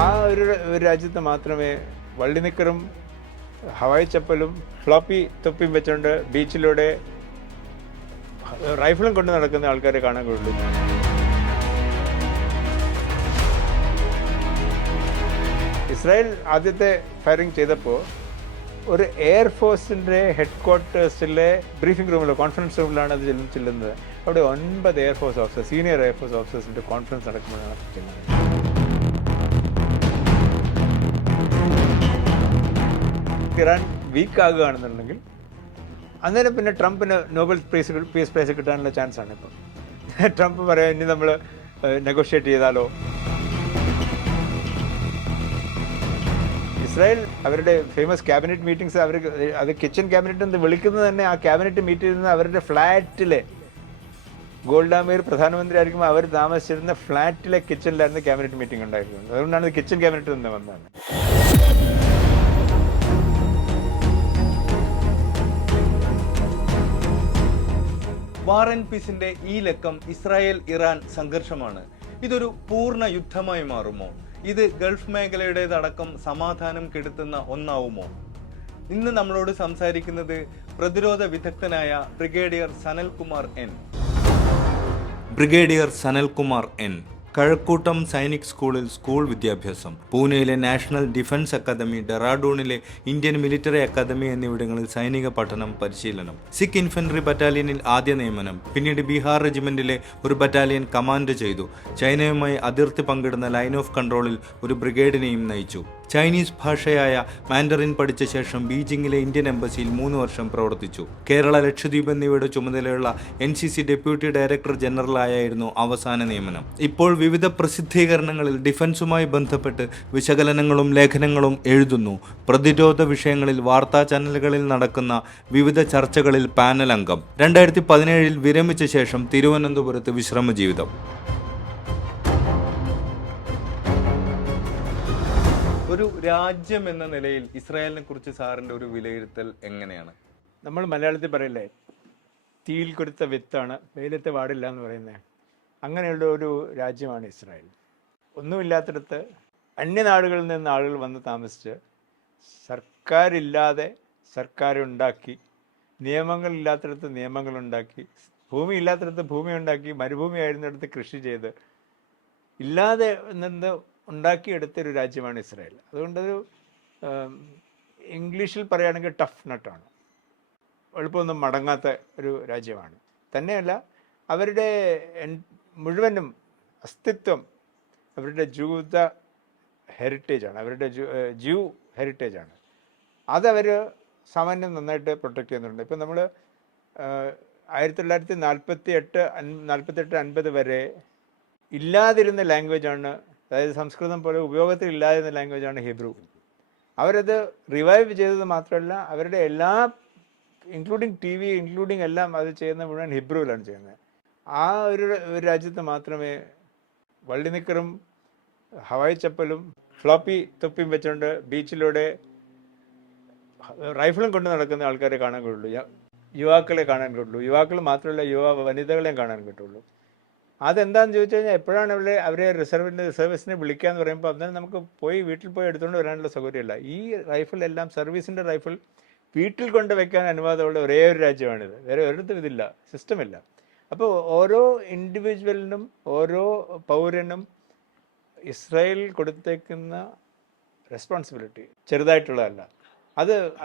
ആ ഒരു രാജ്യത്ത് മാത്രമേ വള്ളിനിക്കറും ഹവായി ചപ്പലും ഫ്ലോപ്പി തൊപ്പിയും വെച്ചുകൊണ്ട് ബീച്ചിലൂടെ റൈഫിളും കൊണ്ട് നടക്കുന്ന ആൾക്കാരെ കാണാൻ കഴിയുള്ളൂ. ഇസ്രായേൽ ആദ്യത്തെ ഫയറിംഗ് ചെയ്തപ്പോൾ ഒരു എയർഫോഴ്സിൻ്റെ ഹെഡ് ക്വാർട്ടേഴ്സിലെ ബ്രീഫിംഗ് റൂമിലോ കോൺഫറൻസ് റൂമിലാണ് അത് ചെല്ലുന്നത്. അവിടെ 9 എയർഫോഴ്സ് ഓഫീസേഴ്സ്, സീനിയർ എയർഫോഴ്സ് ഓഫീസേഴ്സിൻ്റെ കോൺഫറൻസ് നടക്കുമ്പോഴാണ് ചെയ്യുന്നത്. ഇറാൻ വീക്ക് ആകുകയാണെന്നുണ്ടെങ്കിൽ അന്നേരം പിന്നെ ട്രംപിന് നോബൽ പീസ് പ്രൈസ് കിട്ടാനുള്ള ചാൻസാണ് ഇപ്പം. ട്രംപ് പറയാം ഇനി നമ്മൾ നെഗോഷിയേറ്റ് ചെയ്താലോ. ഇസ്രായേൽ അവരുടെ ഫേമസ് ക്യാബിനറ്റ് മീറ്റിംഗ്സ് അത് കിച്ചൺ ക്യാബിനറ്റ് എന്ന് വിളിക്കുന്നത് തന്നെ ആ ക്യാബിനറ്റ് മീറ്റ് ചെയ്യുന്നത് അവരുടെ ഫ്ലാറ്റിലെ ഗോൾഡാമീർ പ്രധാനമന്ത്രി ആയിരിക്കുമ്പോൾ അവർ താമസിച്ചിരുന്ന ഫ്ലാറ്റിലെ കിച്ചണിലായിരുന്നു ക്യാബിനറ്റ് മീറ്റിംഗ് ഉണ്ടായിരുന്നത്. അതുകൊണ്ടാണ് ഇത് കിച്ചൺ ക്യാബിനറ്റ് നിന്ന് വന്നത്. വാർ ആൻഡ് പീസിന്റെ ഈ ലക്കം ഇസ്രായേൽ ഇറാൻ സംഘർഷമാണ്. ഇതൊരു പൂർണ്ണ യുദ്ധമായി മാറുമോ? ഇത് ഗൾഫ് മേഖലയുടേതടക്കം സമാധാനം കെടുത്തുന്ന ഒന്നാവുമോ? ഇന്ന് നമ്മളോട് സംസാരിക്കുന്നത് പ്രതിരോധ വിദഗ്ധനായ ബ്രിഗേഡിയർ സനൽകുമാർ എൻ. കഴക്കൂട്ടം സൈനിക് സ്കൂളിൽ സ്കൂൾ വിദ്യാഭ്യാസം, പൂനെയിലെ നാഷണൽ ഡിഫൻസ് അക്കാദമി, ഡെറാഡൂണിലെ ഇന്ത്യൻ മിലിറ്ററി അക്കാദമി എന്നിവിടങ്ങളിൽ സൈനിക പഠനം, പരിശീലനം. സിഖ് ഇൻഫൻട്രി ബറ്റാലിയനിൽ ആദ്യ നിയമനം, പിന്നീട് ബീഹാർ റെജിമെന്റിലെ ഒരു ബറ്റാലിയൻ കമാൻഡ് ചെയ്തു. ചൈനയുമായി അതിർത്തി പങ്കിടുന്ന ലൈൻ ഓഫ് കൺട്രോളിൽ ഒരു ബ്രിഗേഡിനെയും നയിച്ചു. ചൈനീസ് ഭാഷയായ മാൻഡറിൻ പഠിച്ച ശേഷം ബീജിംഗിലെ ഇന്ത്യൻ എംബസിയിൽ 3 വർഷം പ്രവർത്തിച്ചു. കേരള, ലക്ഷദ്വീപ് എന്നിവയുടെ ചുമതലയുള്ള NCC ഡെപ്യൂട്ടി ഡയറക്ടർ ജനറലായിരുന്നു അവസാന നിയമനം. ഇപ്പോൾ വിവിധ പ്രസിദ്ധീകരണങ്ങളിൽ ഡിഫൻസുമായി ബന്ധപ്പെട്ട് വിശകലനങ്ങളും ലേഖനങ്ങളും എഴുതുന്നു. പ്രതിരോധ വിഷയങ്ങളിൽ വാർത്താ ചാനലുകളിൽ നടക്കുന്ന വിവിധ ചർച്ചകളിൽ പാനൽ അംഗം. 2017 വിരമിച്ച ശേഷം തിരുവനന്തപുരത്ത് വിശ്രമ ജീവിതം. ഒരു രാജ്യം എന്ന നിലയിൽ ഇസ്രായേലിനെ കുറിച്ച് സാറിന്റെ ഒരു വിലയിരുത്തൽ എങ്ങനെയാണ്? നമ്മൾ മലയാളത്തിൽ പറയില്ലേ, തീയിൽ കൊടുത്ത വിത്താണ് വെയിലത്ത് പാടില്ല എന്ന് പറയുന്നത്. അങ്ങനെയുള്ള ഒരു രാജ്യമാണ് ഇസ്രായേൽ. ഒന്നുമില്ലാത്തിടത്ത് അന്യനാടുകളിൽ നിന്ന് ആളുകൾ വന്ന് താമസിച്ച് സർക്കാരില്ലാതെ സർക്കാരുണ്ടാക്കി, നിയമങ്ങളില്ലാത്തിടത്ത് നിയമങ്ങളുണ്ടാക്കി, ഭൂമി ഇല്ലാത്തിടത്ത് ഭൂമി ഉണ്ടാക്കി, മരുഭൂമി ആയിരുന്നിടത്ത് കൃഷി ചെയ്ത് ഇല്ലാതെ നിന്ന് ഉണ്ടാക്കിയെടുത്തൊരു രാജ്യമാണ് ഇസ്രായേൽ. അതുകൊണ്ടൊരു ഇംഗ്ലീഷിൽ പറയുകയാണെങ്കിൽ ടഫ് നട്ടാണ്, എളുപ്പമൊന്നും മടങ്ങാത്ത ഒരു രാജ്യമാണ്. തന്നെയല്ല, അവരുടെ മുഴുവനും അസ്തിത്വം അവരുടെ ജൂത ഹെറിറ്റേജാണ്, അവരുടെ ജ്യൂ ഹെറിറ്റേജാണ്. അതവർ സാമാന്യം നന്നായിട്ട് പ്രൊട്ടക്റ്റ് ചെയ്യുന്നുണ്ട്. ഇപ്പം നമ്മൾ 1948-50 വരെ ഇല്ലാതിരുന്ന ലാംഗ്വേജാണ്, അതായത് സംസ്കൃതം പോലെ ഉപയോഗത്തിൽ ഇല്ലാതിരുന്ന ലാംഗ്വേജാണ് ഹിബ്രു. അവരത് റിവൈവ് ചെയ്തത് മാത്രമല്ല, അവരുടെ എല്ലാ ഇൻക്ലൂഡിങ് TV, ഇൻക്ലൂഡിങ് എല്ലാം അത് ചെയ്യുന്ന മുഴുവൻ ഹിബ്രുവിലാണ് ചെയ്യുന്നത്. ആ ഒരു രാജ്യത്ത് മാത്രമേ വള്ളിനിക്കറും ഹവായി ചപ്പലും ഫ്ലോപ്പി തൊപ്പിയും വെച്ചുകൊണ്ട് ബീച്ചിലൂടെ റൈഫിളും കൊണ്ട് നടക്കുന്ന ആൾക്കാരെ കാണാൻ കഴിയുള്ളൂ, യുവാക്കളെ കാണാൻ കിട്ടുള്ളൂ. യുവാക്കൾ മാത്രമല്ല, വനിതകളെയും കാണാൻ കിട്ടുള്ളൂ. അതെന്താണെന്ന് ചോദിച്ചു കഴിഞ്ഞാൽ, എപ്പോഴാണ് അവരെ റിസർവിസിനെ വിളിക്കാന്ന് പറയുമ്പോൾ അന്നേരം നമുക്ക് വീട്ടിൽ പോയി എടുത്തുകൊണ്ട് വരാനുള്ള സൗകര്യമില്ല. ഈ റൈഫിളെല്ലാം സർവീസിൻ്റെ റൈഫിൾ വീട്ടിൽ കൊണ്ട് വെക്കാൻ അനുവാദമുള്ള ഒരേ ഒരു രാജ്യമാണിത്. വേറെ ഒരിടത്തും ഇതില്ല, സിസ്റ്റമില്ല. അപ്പോൾ ഓരോ ഇൻഡിവിജ്വലിനും ഓരോ പൗരനും ഇസ്രായേൽ കൊടുത്തേക്കുന്ന റെസ്പോൺസിബിലിറ്റി ചെറുതായിട്ടുള്ളതല്ല.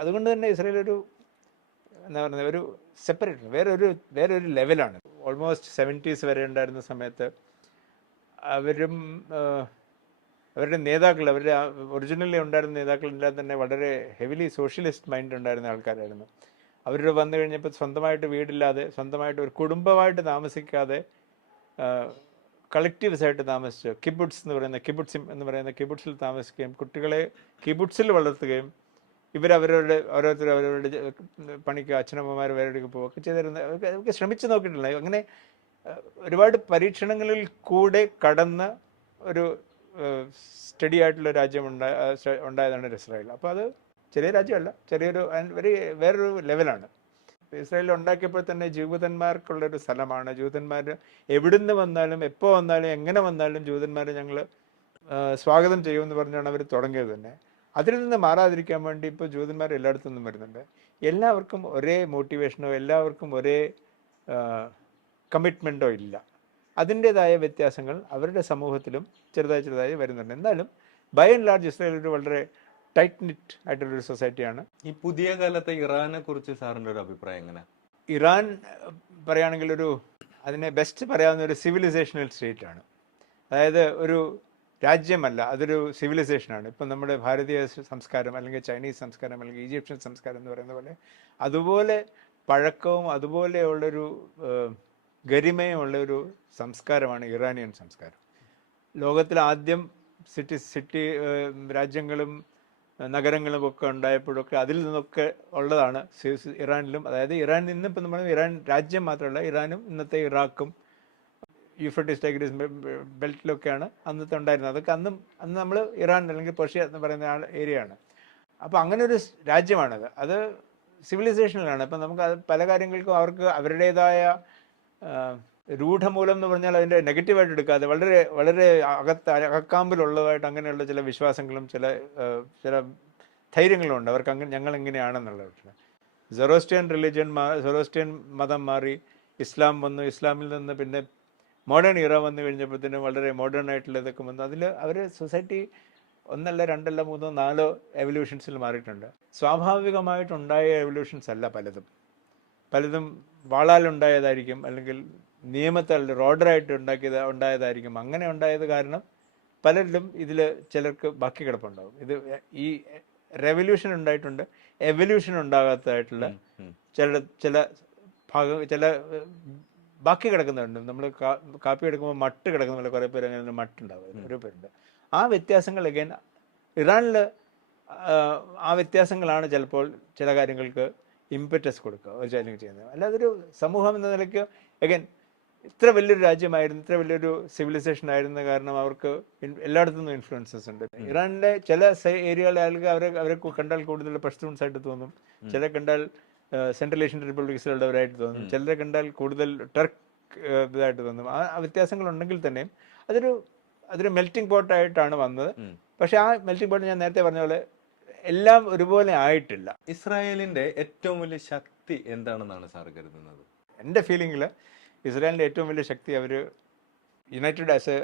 അതുകൊണ്ട് തന്നെ ഇസ്രായേൽ എന്താ പറയുന്നത്, ഒരു സെപ്പറേറ്റ് വേറൊരു ലെവലാണ്. ഓൾമോസ്റ്റ് 70s വരെ ഉണ്ടായിരുന്ന സമയത്ത് അവരുടെ നേതാക്കൾ, അവരുടെ ഒറിജിനലി ഉണ്ടായിരുന്ന നേതാക്കളെല്ലാം തന്നെ വളരെ ഹെവിലി സോഷ്യലിസ്റ്റ് മൈൻഡ് ഉണ്ടായിരുന്ന ആൾക്കാരായിരുന്നു. അവരുടെ വന്നു കഴിഞ്ഞപ്പോൾ സ്വന്തമായിട്ട് വീടില്ലാതെ, സ്വന്തമായിട്ട് ഒരു കുടുംബമായിട്ട് താമസിക്കാതെ കളക്റ്റീവ്സായിട്ട് താമസിച്ച് കിബുട്സ് എന്ന് പറയുന്ന കിബുട്സിൽ താമസിക്കുകയും കുട്ടികളെ കിബുട്സിൽ വളർത്തുകയും ഓരോരുത്തർ അവരവരുടെ പണിക്ക് അച്ഛനമ്മമാർ വേറെയൊക്കെ പോവുകയൊക്കെ ചെയ്തിരുന്നത് അവർക്ക് ശ്രമിച്ചു നോക്കിയിട്ടില്ല. അങ്ങനെ ഒരുപാട് പരീക്ഷണങ്ങളിൽ കൂടെ കടന്ന് ഒരു സ്റ്റഡി ആയിട്ടുള്ള രാജ്യം ഉണ്ടായതാണ് ഇസ്രായേൽ. അപ്പോൾ അത് ചെറിയ രാജ്യമല്ല, വേറൊരു ലെവലാണ്. ഇസ്രായേൽ ഉണ്ടാക്കിയപ്പോൾ തന്നെ ജൂതന്മാർക്കുള്ളൊരു സ്ഥലമാണ്. ജൂതന്മാർ എവിടുന്ന് വന്നാലും, എപ്പോൾ വന്നാലും, എങ്ങനെ വന്നാലും ജൂതന്മാർ ഞങ്ങൾ സ്വാഗതം ചെയ്യുമെന്ന് പറഞ്ഞാണ് അവർ തുടങ്ങിയത് തന്നെ. അതിൽ നിന്ന് മാറാതിരിക്കാൻ വേണ്ടി ഇപ്പോൾ ജൂതന്മാർ എല്ലായിടത്തു നിന്നും വരുന്നുണ്ട്. എല്ലാവർക്കും ഒരേ മോട്ടിവേഷനോ എല്ലാവർക്കും ഒരേ കമ്മിറ്റ്മെൻറ്റോ ഇല്ല. അതിൻ്റേതായ വ്യത്യാസങ്ങൾ അവരുടെ സമൂഹത്തിലും ചെറുതായി വരുന്നുണ്ട്. എന്നാലും ബൈ ആൻഡ് ലാർജ് ഇസ്രായേൽ ഒരു വളരെ ടൈറ്റ് നിറ്റ് ആയിട്ടുള്ളൊരു സൊസൈറ്റിയാണ്. ഈ പുതിയ കാലത്തെ ഇറാനെ കുറിച്ച് സാറിൻ്റെ ഒരു അഭിപ്രായം എങ്ങനെ? ഇറാൻ പറയുകയാണെങ്കിൽ അതിനെ ബെസ്റ്റ് പറയാവുന്ന ഒരു സിവിലൈസേഷണൽ സ്റ്റേറ്റാണ്. അതായത് ഒരു രാജ്യമല്ല, അതൊരു സിവിലൈസേഷനാണ്. ഇപ്പം നമ്മുടെ ഭാരതീയ സംസ്കാരം അല്ലെങ്കിൽ ചൈനീസ് സംസ്കാരം അല്ലെങ്കിൽ ഈജിപ്ഷ്യൻ സംസ്കാരം എന്ന് പറയുന്ന പോലെ അതുപോലെ പഴക്കവും അതുപോലെയുള്ളൊരു ഗരിമയും ഉള്ളൊരു സംസ്കാരമാണ് ഇറാനിയൻ സംസ്കാരം. ലോകത്തിൽ ആദ്യം സിറ്റി രാജ്യങ്ങളും നഗരങ്ങളും ഒക്കെ ഉണ്ടായപ്പോഴൊക്കെ അതിൽ നിന്നൊക്കെ ഉള്ളതാണ് ഇറാനിലും. അതായത് ഇറാനിൽ നിന്ന് ഇപ്പം നമ്മൾ ഇറാൻ രാജ്യം മാത്രമല്ല, ഇറാനും ഇന്നത്തെ ഇറാഖും യൂഫ്രട്ടീസ് ടൈഗ്രീസ് ബെൽറ്റിലൊക്കെയാണ് അന്നത്തെ ഉണ്ടായിരുന്നത്. അതൊക്കെ അന്ന് നമ്മൾ ഇറാൻ അല്ലെങ്കിൽ പേർഷ്യ എന്ന് പറയുന്ന ഏരിയയാണ്. അപ്പോൾ അങ്ങനെ ഒരു രാജ്യമാണത്. അത് സിവിലൈസേഷനിലാണ്. അപ്പം നമുക്ക് അത് പല കാര്യങ്ങൾക്കും അവർക്ക് അവരുടേതായ രൂഢമൂലം എന്ന് പറഞ്ഞാൽ അതിൻ്റെ നെഗറ്റീവായിട്ട് എടുക്കാതെ വളരെ വളരെ അകക്കാമ്പിലുള്ളതായിട്ട് അങ്ങനെയുള്ള ചില വിശ്വാസങ്ങളും ചില ധൈര്യങ്ങളും ഉണ്ട് അവർക്ക്. അങ്ങനെ ഞങ്ങൾ എങ്ങനെയാണെന്നുള്ളത്. സെറോസ്റ്റിയൻ മതം മാറി ഇസ്ലാം വന്നു. ഇസ്ലാമിൽ നിന്ന് പിന്നെ മോഡേൺ ഇറ വന്നു കഴിഞ്ഞപ്പോഴത്തേനും വളരെ മോഡേൺ ആയിട്ടുള്ള ഇതൊക്കെ വന്നു. അതിൽ അവർ സൊസൈറ്റി 1 2 3 4 എവല്യൂഷൻസിൽ മാറിയിട്ടുണ്ട്. സ്വാഭാവികമായിട്ടുണ്ടായ എവല്യൂഷൻസ് അല്ല പലതും വാളാലുണ്ടായതായിരിക്കും, അല്ലെങ്കിൽ നിയമത്താൽ ഓർഡറായിട്ട് ഉണ്ടായതായിരിക്കും. അങ്ങനെ ഉണ്ടായത് കാരണം പലരിലും ഇതിൽ ചിലർക്ക് ബാക്കി കിടപ്പുണ്ടാവും. ഇത് ഈ റെവല്യൂഷൻ ഉണ്ടായിട്ടുണ്ട്, എവല്യൂഷൻ ഉണ്ടാകാത്തതായിട്ടുള്ള ചില ബാക്കി കിടക്കുന്നുണ്ട്. നമ്മൾ കാപ്പി എടുക്കുമ്പോൾ മട്ട് കിടക്കുന്ന കുറേ പേര് അങ്ങനെ മട്ടുണ്ടാവും, ഒരു പേരുണ്ട്. ആ വ്യത്യാസങ്ങൾ അഗൈൻ ഇറാനിൽ ആ വ്യത്യാസങ്ങളാണ് ചിലപ്പോൾ ചില കാര്യങ്ങൾക്ക് ഇംപറ്റസ് കൊടുക്കുക ഒരു ചാലഞ്ച് ചെയ്യുന്നത്. അല്ലാതെ ഒരു സമൂഹം എന്ന നിലയ്ക്ക് അഗൈൻ ഇത്ര വലിയൊരു രാജ്യമായിരുന്നു, ഇത്ര വലിയൊരു സിവിലൈസേഷൻ ആയിരുന്ന കാരണം അവർക്ക് എല്ലായിടത്തു നിന്നും ഇൻഫ്ലുവൻസസ് ഉണ്ട്. ഇറാനിലെ ചില ഏരിയകളിൽ അവരെ കണ്ടാൽ കൂടുതൽ പഷ്തൂൺസ് ആയിട്ട് തോന്നും, ചില കണ്ടാൽ സെൻട്രൽ ഏഷ്യൻ റിപ്പബ്ലിക്സിലുള്ളവരായിട്ട് തോന്നും, ചിലരെ കണ്ടാൽ കൂടുതൽ ടർക്ക് ഇതായിട്ട് തോന്നും. ആ വ്യത്യാസങ്ങളുണ്ടെങ്കിൽ തന്നെയും അതൊരു മെൽറ്റിംഗ് പോട്ടായിട്ടാണ് വന്നത്. പക്ഷെ ആ മെൽറ്റിംഗ് പോട്ട് ഞാൻ നേരത്തെ പറഞ്ഞ പോലെ എല്ലാം ഒരുപോലെ ആയിട്ടില്ല. ഇസ്രായേലിൻ്റെ ഏറ്റവും വലിയ ശക്തി എന്താണെന്നാണ് സാർ കരുതുന്നത്? എൻ്റെ ഫീലിങ്ങിൽ ഇസ്രായേലിൻ്റെ ഏറ്റവും വലിയ ശക്തി അവർ യുണൈറ്റഡ് ആസ് എ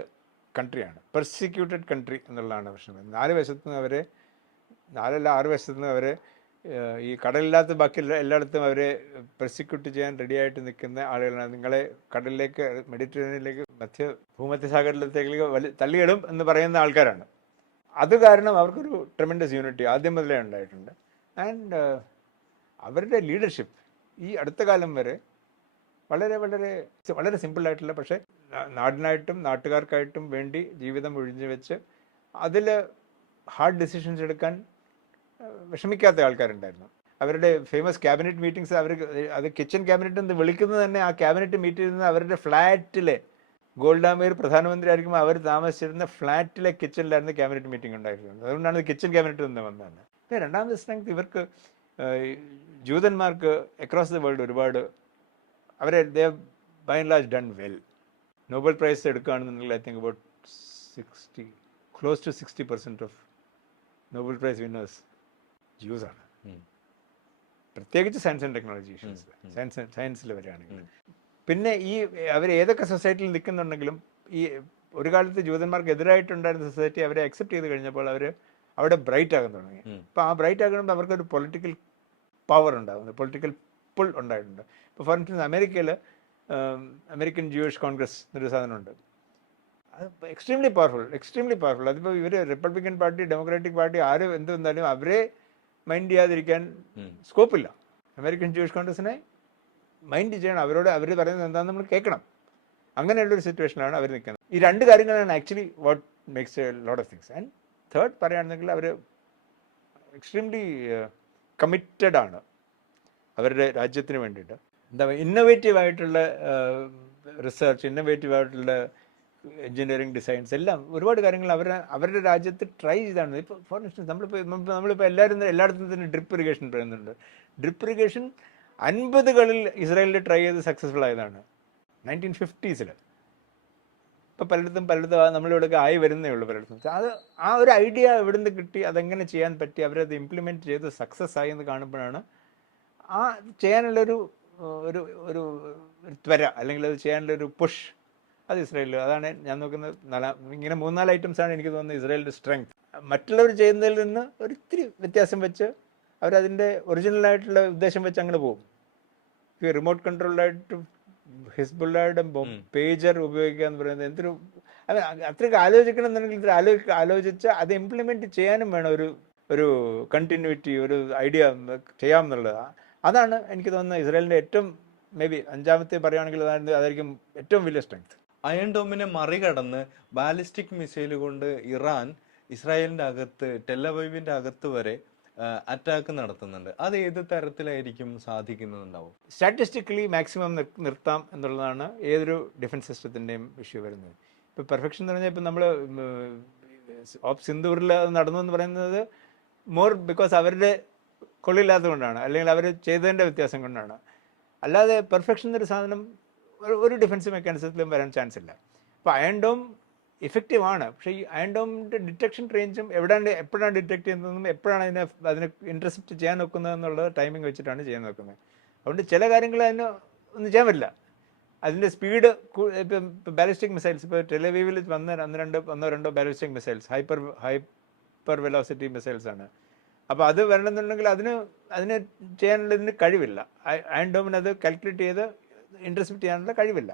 കൺട്രിയാണ്. പെർസിക്യൂട്ടഡ് കൺട്രി എന്നുള്ളതാണ് പ്രശ്നം. 4 വശത്തുനിന്ന് അവരെ 6 വശത്തുനിന്ന് അവരെ ഈ കടലില്ലാത്ത ബാക്കി എല്ലായിടത്തും അവരെ പെർസിക്യൂട്ട് ചെയ്യാൻ റെഡിയായിട്ട് നിൽക്കുന്ന ആളുകളാണ്. നിങ്ങളെ കടലിലേക്ക്, മെഡിറ്ററേനിയനിലേക്ക്, ഭൂമധ്യസാഗരത്തിലേക്ക് തള്ളിയിടും എന്ന് പറയുന്ന ആൾക്കാരാണ്. അത് കാരണം അവർക്കൊരു ട്രെമൻഡസ് യൂണിറ്റി ആദ്യം മുതലേ ഉണ്ടായിട്ടുണ്ട്. ആൻഡ് അവരുടെ ലീഡർഷിപ്പ് ഈ അടുത്ത കാലം വരെ വളരെ വളരെ വളരെ സിമ്പിളായിട്ടുള്ള, പക്ഷേ നാടിനായിട്ടും നാട്ടുകാർക്കായിട്ടും വേണ്ടി ജീവിതം ഒഴിഞ്ഞു വെച്ച് അതിൽ ഹാർഡ് ഡിസിഷൻസ് എടുക്കാൻ വിഷമിക്കാത്ത ആൾക്കാരുണ്ടായിരുന്നു. അവരുടെ ഫേമസ് ക്യാബിനറ്റ് മീറ്റിംഗ്സ് അത് കിച്ചൺ ക്യാബിനറ്റ് എന്ന് വിളിക്കുന്നത് തന്നെ ആ ക്യാബിനറ്റ് മീറ്റ് ചെയ്യുന്നത് അവരുടെ ഫ്ലാറ്റിലെ, ഗോൾഡാമേർ പ്രധാനമന്ത്രി ആയിരിക്കുമ്പോൾ അവർ താമസിച്ചിരുന്ന ഫ്ലാറ്റിലെ കിച്ചണിലായിരുന്നു ക്യാബിനറ്റ് മീറ്റിംഗ് ഉണ്ടായിരുന്നത്. അതുകൊണ്ടാണ് കിച്ചൺ ക്യാബിനറ്റ് നിന്ന് വന്നത്. പിന്നെ രണ്ടാമത്തെ സ്ട്രെങ്ത് ഇവർക്ക് ജൂതന്മാർക്ക് അക്രോസ് ദ വേൾഡ് ഒരുപാട് അവരെ by and large done well. Nobel prize എടുക്കുകയാണെന്നുണ്ടെങ്കിൽ I think about close to 60% of Nobel prize winners ജ്യൂസാണ്. പ്രത്യേകിച്ച് സയൻസ് ആൻഡ് ടെക്നോളജി സയൻസിൽ വരികയാണെങ്കിൽ. പിന്നെ അവർ ഏതൊക്കെ സൊസൈറ്റിയിൽ നിൽക്കുന്നുണ്ടെങ്കിലും ഈ ഒരു കാലത്ത് ജൂതന്മാർക്ക് എതിരായിട്ടുണ്ടായിരുന്ന സൊസൈറ്റി അവരെ അക്സെപ്റ്റ് ചെയ്ത് കഴിഞ്ഞപ്പോൾ അവർ അവിടെ ബ്രൈറ്റ് ആകാൻ തുടങ്ങി. അപ്പോൾ ആ ബ്രൈറ്റ് ആകുമ്പോൾ അവർക്കൊരു പൊളിറ്റിക്കൽ പവർ ഉണ്ടാകുന്നു, പൊളിറ്റിക്കൽ പുൾ ഉണ്ടായിട്ടുണ്ട്. ഇപ്പോൾ ഫോർ ഇൻസ്റ്റൻസ് അമേരിക്കയിൽ അമേരിക്കൻ ജൂയിഷ് കോൺഗ്രസ് എന്നൊരു സാധനമുണ്ട്. അത് എക്സ്ട്രീംലി പവർഫുൾ. അതിപ്പോൾ ഇവർ റിപ്പബ്ലിക്കൻ പാർട്ടി, ഡെമോക്രാറ്റിക് പാർട്ടി ആരും എന്ത് വന്നാലും അവരെ മൈൻഡ് ചെയ്യാതിരിക്കാൻ സ്കോപ്പില്ല. അമേരിക്കൻ ജൂയിഷ് കോൺഗ്രസിനെ മൈൻഡ് ചെയ്യണം, അവർ പറയുന്നത് എന്താണെന്ന് നമ്മൾ കേൾക്കണം. അങ്ങനെയുള്ളൊരു സിറ്റുവേഷനിലാണ് അവർ നിൽക്കുന്നത്. ഈ 2 കാര്യങ്ങളാണ് actually what makes a lot of things. And third പറയുകയാണെങ്കിൽ അവർ എക്സ്ട്രീംലി കമ്മിറ്റഡ് ആണ് അവരുടെ രാജ്യത്തിന് വേണ്ടിയിട്ട്. എന്താ ഇന്നോവേറ്റീവ് ആയിട്ടുള്ള റിസർച്ച്, ഇന്നോവേറ്റീവ് ആയിട്ടുള്ള എൻജിനീയറിംഗ് ഡിസൈൻസ് എല്ലാം ഒരുപാട് കാര്യങ്ങൾ അവരുടെ രാജ്യത്ത് ട്രൈ ചെയ്താണ്. ഇപ്പോൾ ഫോർ ഇൻസ്റ്റൻസ് നമ്മളിപ്പോൾ എല്ലായിടത്തും തന്നെ ഡ്രിപ്പ് ഇറിഗേഷൻ പറയുന്നുണ്ട്. ഡ്രിപ്പ് ഇറിഗേഷൻ 50കളിൽ ഇസ്രായേലിൽ ട്രൈ ചെയ്ത് സക്സസ്ഫുൾ ആയതാണ്. 1950s ഇപ്പോൾ പലയിടത്തും നമ്മളിവിടെയൊക്കെ ആയി വരുന്നേ ഉള്ളൂ പലയിടത്തും. അത് ആ ഒരു ഐഡിയ എവിടെ നിന്ന് കിട്ടി, അതെങ്ങനെ ചെയ്യാൻ പറ്റി, അവരത് ഇംപ്ലിമെൻറ്റ് ചെയ്ത് സക്സസ് ആയി എന്ന് കാണുമ്പോഴാണ് ആ ചെയ്യാനുള്ളൊരു ഒരു ഒരു ഒരു ത്വര, അല്ലെങ്കിൽ അത് ചെയ്യാനുള്ളൊരു പുഷ്, അത് ഇസ്രായേലിൽ. അതാണ് ഞാൻ നോക്കുന്നത്. ഇങ്ങനെ 3-4 ഐറ്റംസാണ് എനിക്ക് തോന്നുന്നത് ഇസ്രായേലിൻ്റെ സ്ട്രെങ്ത്. മറ്റുള്ളവർ ചെയ്യുന്നതിൽ നിന്ന് ഒരിത്തിരി വ്യത്യാസം വെച്ച് അവരതിൻ്റെ ഒറിജിനലായിട്ടുള്ള ഉദ്ദേശം വെച്ച് അങ്ങനെ പോകും. റിമോട്ട് കൺട്രോൾഡായിട്ട് ഹിസ്ബുള്ളയുടെ പേജർ ഉപയോഗിക്കുക എന്ന് പറയുന്നത് എന്തൊരു, അത്രയ്ക്ക് ആലോചിക്കണം എന്നുണ്ടെങ്കിൽ ഇത്ര ആലോചിച്ച് അത് ഇംപ്ലിമെൻറ്റ് ചെയ്യാനും വേണം ഒരു കണ്ടിന്യൂറ്റി, ഒരു ഐഡിയ ചെയ്യാമെന്നുള്ളത്. അതാണ് എനിക്ക് തോന്നുന്നത് ഇസ്രായേലിൻ്റെ ഏറ്റവും, മേ ബി 5ാമത്തെ പറയുകയാണെങ്കിൽ അതായിരിക്കും ഏറ്റവും വലിയ സ്ട്രെങ്ത്. അയൺ ഡോമിനെ മറികടന്ന് ബാലിസ്റ്റിക് മിസൈൽ കൊണ്ട് ഇറാൻ ഇസ്രായേലിൻ്റെ അകത്ത്, ടെല്ലവീവിൻ്റെ അകത്ത് വരെ അറ്റാക്ക് നടത്തുന്നുണ്ട്. അത് ഏത് തരത്തിലായിരിക്കും സാധിക്കുന്നുണ്ടാവും? സ്റ്റാറ്റിസ്റ്റിക്കലി മാക്സിമം നിർത്താം എന്നുള്ളതാണ് ഏതൊരു ഡിഫൻസ് സിസ്റ്റത്തിൻ്റെയും ഇഷ്യൂ വരുന്നത്. ഇപ്പോൾ പെർഫെക്ഷൻ എന്ന് പറഞ്ഞാൽ ഇപ്പം നമ്മൾ ഓഫ് സിന്ദൂറിൽ അത് നടന്നു എന്ന് പറയുന്നത് മോർ ബിക്കോസ് അവരുടെ കൊള്ളില്ലാത്തത് കൊണ്ടാണ്, അല്ലെങ്കിൽ അവർ ചെയ്തതിൻ്റെ വ്യത്യാസം കൊണ്ടാണ്. അല്ലാതെ പെർഫെക്ഷൻ എന്നൊരു സാധനം ഒരു ഡിഫൻസ് മെക്കാനിസത്തിലും വരാൻ ചാൻസ് ഇല്ല. അപ്പോൾ അയൺ ഡോം ഇഫക്റ്റീവ് ആണ്, പക്ഷേ ഈ അയൺ ഡോമിൻ്റെ ഡിറ്റക്ഷൻ റേഞ്ചും എപ്പോഴാണ് ഡിറ്റക്ട് ചെയ്യുന്നതെന്നും എപ്പോഴാണ് അതിനെ ഇൻ്റർസെപ്റ്റ് ചെയ്യാൻ നോക്കുന്നതെന്നുള്ളത് ടൈമിംഗ് വെച്ചിട്ടാണ് ചെയ്യാൻ നോക്കുന്നത്. അതുകൊണ്ട് ചില കാര്യങ്ങൾ അതിന് ഒന്നും ചെയ്യാൻ പറ്റില്ല. അതിൻ്റെ സ്പീഡ്, ഇപ്പം ബാലിസ്റ്റിക് മിസൈൽസ്, ഇപ്പോൾ ടെലവീവിൽ ഒന്നോ രണ്ടോ ballistic missiles hyper velocity missiles ആണ്. അപ്പോൾ അത് വരണമെന്നുണ്ടെങ്കിൽ അതിന് ചെയ്യാനുള്ളതിന് കഴിവില്ല. അയൺ ഡോമിന് അത് കാൽക്കുലേറ്റ് ചെയ്ത് ഇൻ്റർസെപ്റ്റ് ചെയ്യാനുള്ള കഴിവില്ല.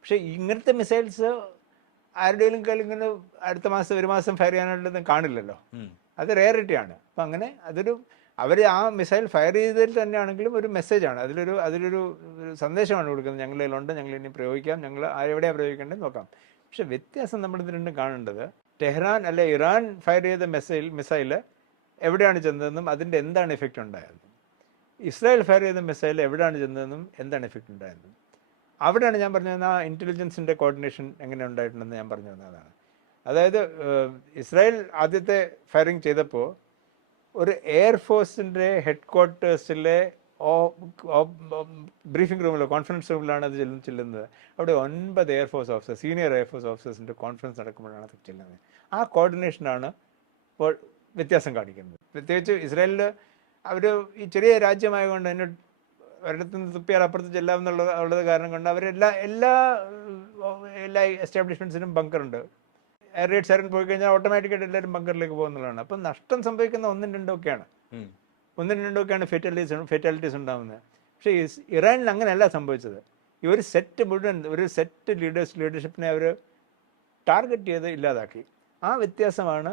പക്ഷേ ഇങ്ങനത്തെ മിസൈൽസ് ആരുടെയും കയ്യിൽ ഇങ്ങനെ അടുത്ത മാസം ഒരു മാസം ഫയർ ചെയ്യാനുള്ളതൊന്നും കാണില്ലല്ലോ. അത് റേറിറ്റിയാണ്. അപ്പം അങ്ങനെ അവർ ആ മിസൈൽ ഫയർ ചെയ്തതിൽ തന്നെയാണെങ്കിലും ഒരു മെസ്സേജാണ്, അതിലൊരു സന്ദേശമാണ് കൊടുക്കുന്നത്. ഞങ്ങളുടെ കയ്യിലുണ്ട്, ഞങ്ങൾ ഇനി പ്രയോഗിക്കാം, ഞങ്ങൾ എവിടെയാണ് പ്രയോഗിക്കേണ്ടത് നോക്കാം. പക്ഷെ വ്യത്യാസം നമ്മളിത് രണ്ടും കാണേണ്ടത്, ടെഹ്റാൻ അല്ലെ ഇറാൻ ഫയർ ചെയ്ത മിസൈൽ എവിടെയാണ് ചെന്നതെന്നും അതിൻ്റെ എന്താണ് എഫക്റ്റ് ഉണ്ടായതെന്നും, ഇസ്രായേൽ ഫയർ ചെയ്ത മിസൈൽ എവിടെയാണ് ചെന്നതെന്നും എന്താണ് എഫക്റ്റ് ഉണ്ടായതെന്നും, അവിടെയാണ് ഞാൻ പറഞ്ഞു തന്ന ആ ഇൻ്റലിജൻസിൻ്റെ കോർഡിനേഷൻ എങ്ങനെ ഉണ്ടായിട്ടുണ്ടെന്ന് ഞാൻ പറഞ്ഞു തന്നതാണ്. അതായത് ഇസ്രായേൽ ആദ്യത്തെ ഫയറിങ് ചെയ്തപ്പോൾ ഒരു എയർഫോഴ്സിൻ്റെ ഹെഡ് ക്വാർട്ടേഴ്സിലെ ബ്രീഫിംഗ് റൂമിലോ കോൺഫറൻസ് റൂമിലാണ് അത് ചെല്ലുന്നത്. അവിടെ 9 എയർഫോഴ്സ് ഓഫീസേഴ്സ്, സീനിയർ എയർഫോഴ്സ് ഓഫീസേഴ്സിൻ്റെ കോൺഫറൻസ് നടക്കുമ്പോഴാണ് അത് ചെല്ലുന്നത്. ആ കോർഡിനേഷനാണ് ഇപ്പോൾ വ്യത്യാസം കാണിക്കുന്നത്. പ്രത്യേകിച്ച് ഇസ്രായേലിൽ അവർ ഈ ചെറിയ രാജ്യമായതുകൊണ്ട് അതിന് ഒരിടത്തു നിന്ന് തുപ്പിയാൽ അപ്പുറത്ത് ചെല്ലാമെന്നുള്ളത് കാരണം കൊണ്ട് എല്ലാ എസ്റ്റാബ്ലിഷ്മെൻറ്റ്സിനും ബങ്കറുണ്ട്. എയർ റെയ്ഡ് സൈറൻ പോയി കഴിഞ്ഞാൽ ഓട്ടോമാറ്റിക്കായിട്ട് എല്ലാവരും ബങ്കറിലേക്ക് പോകുന്നതാണ്. അപ്പം നഷ്ടം സംഭവിക്കുന്ന 1-2 ഒക്കെയാണ് ഫെറ്റാലിറ്റീസ് ഉണ്ടാകുന്നത്. പക്ഷേ ഇറാനിൽ അങ്ങനെയല്ല സംഭവിച്ചത്. ഈ ഒരു സെറ്റ് ലീഡർഷിപ്പിനെ അവർ ടാർഗറ്റ് ചെയ്ത് ഇല്ലാതാക്കി. ആ വ്യത്യാസമാണ്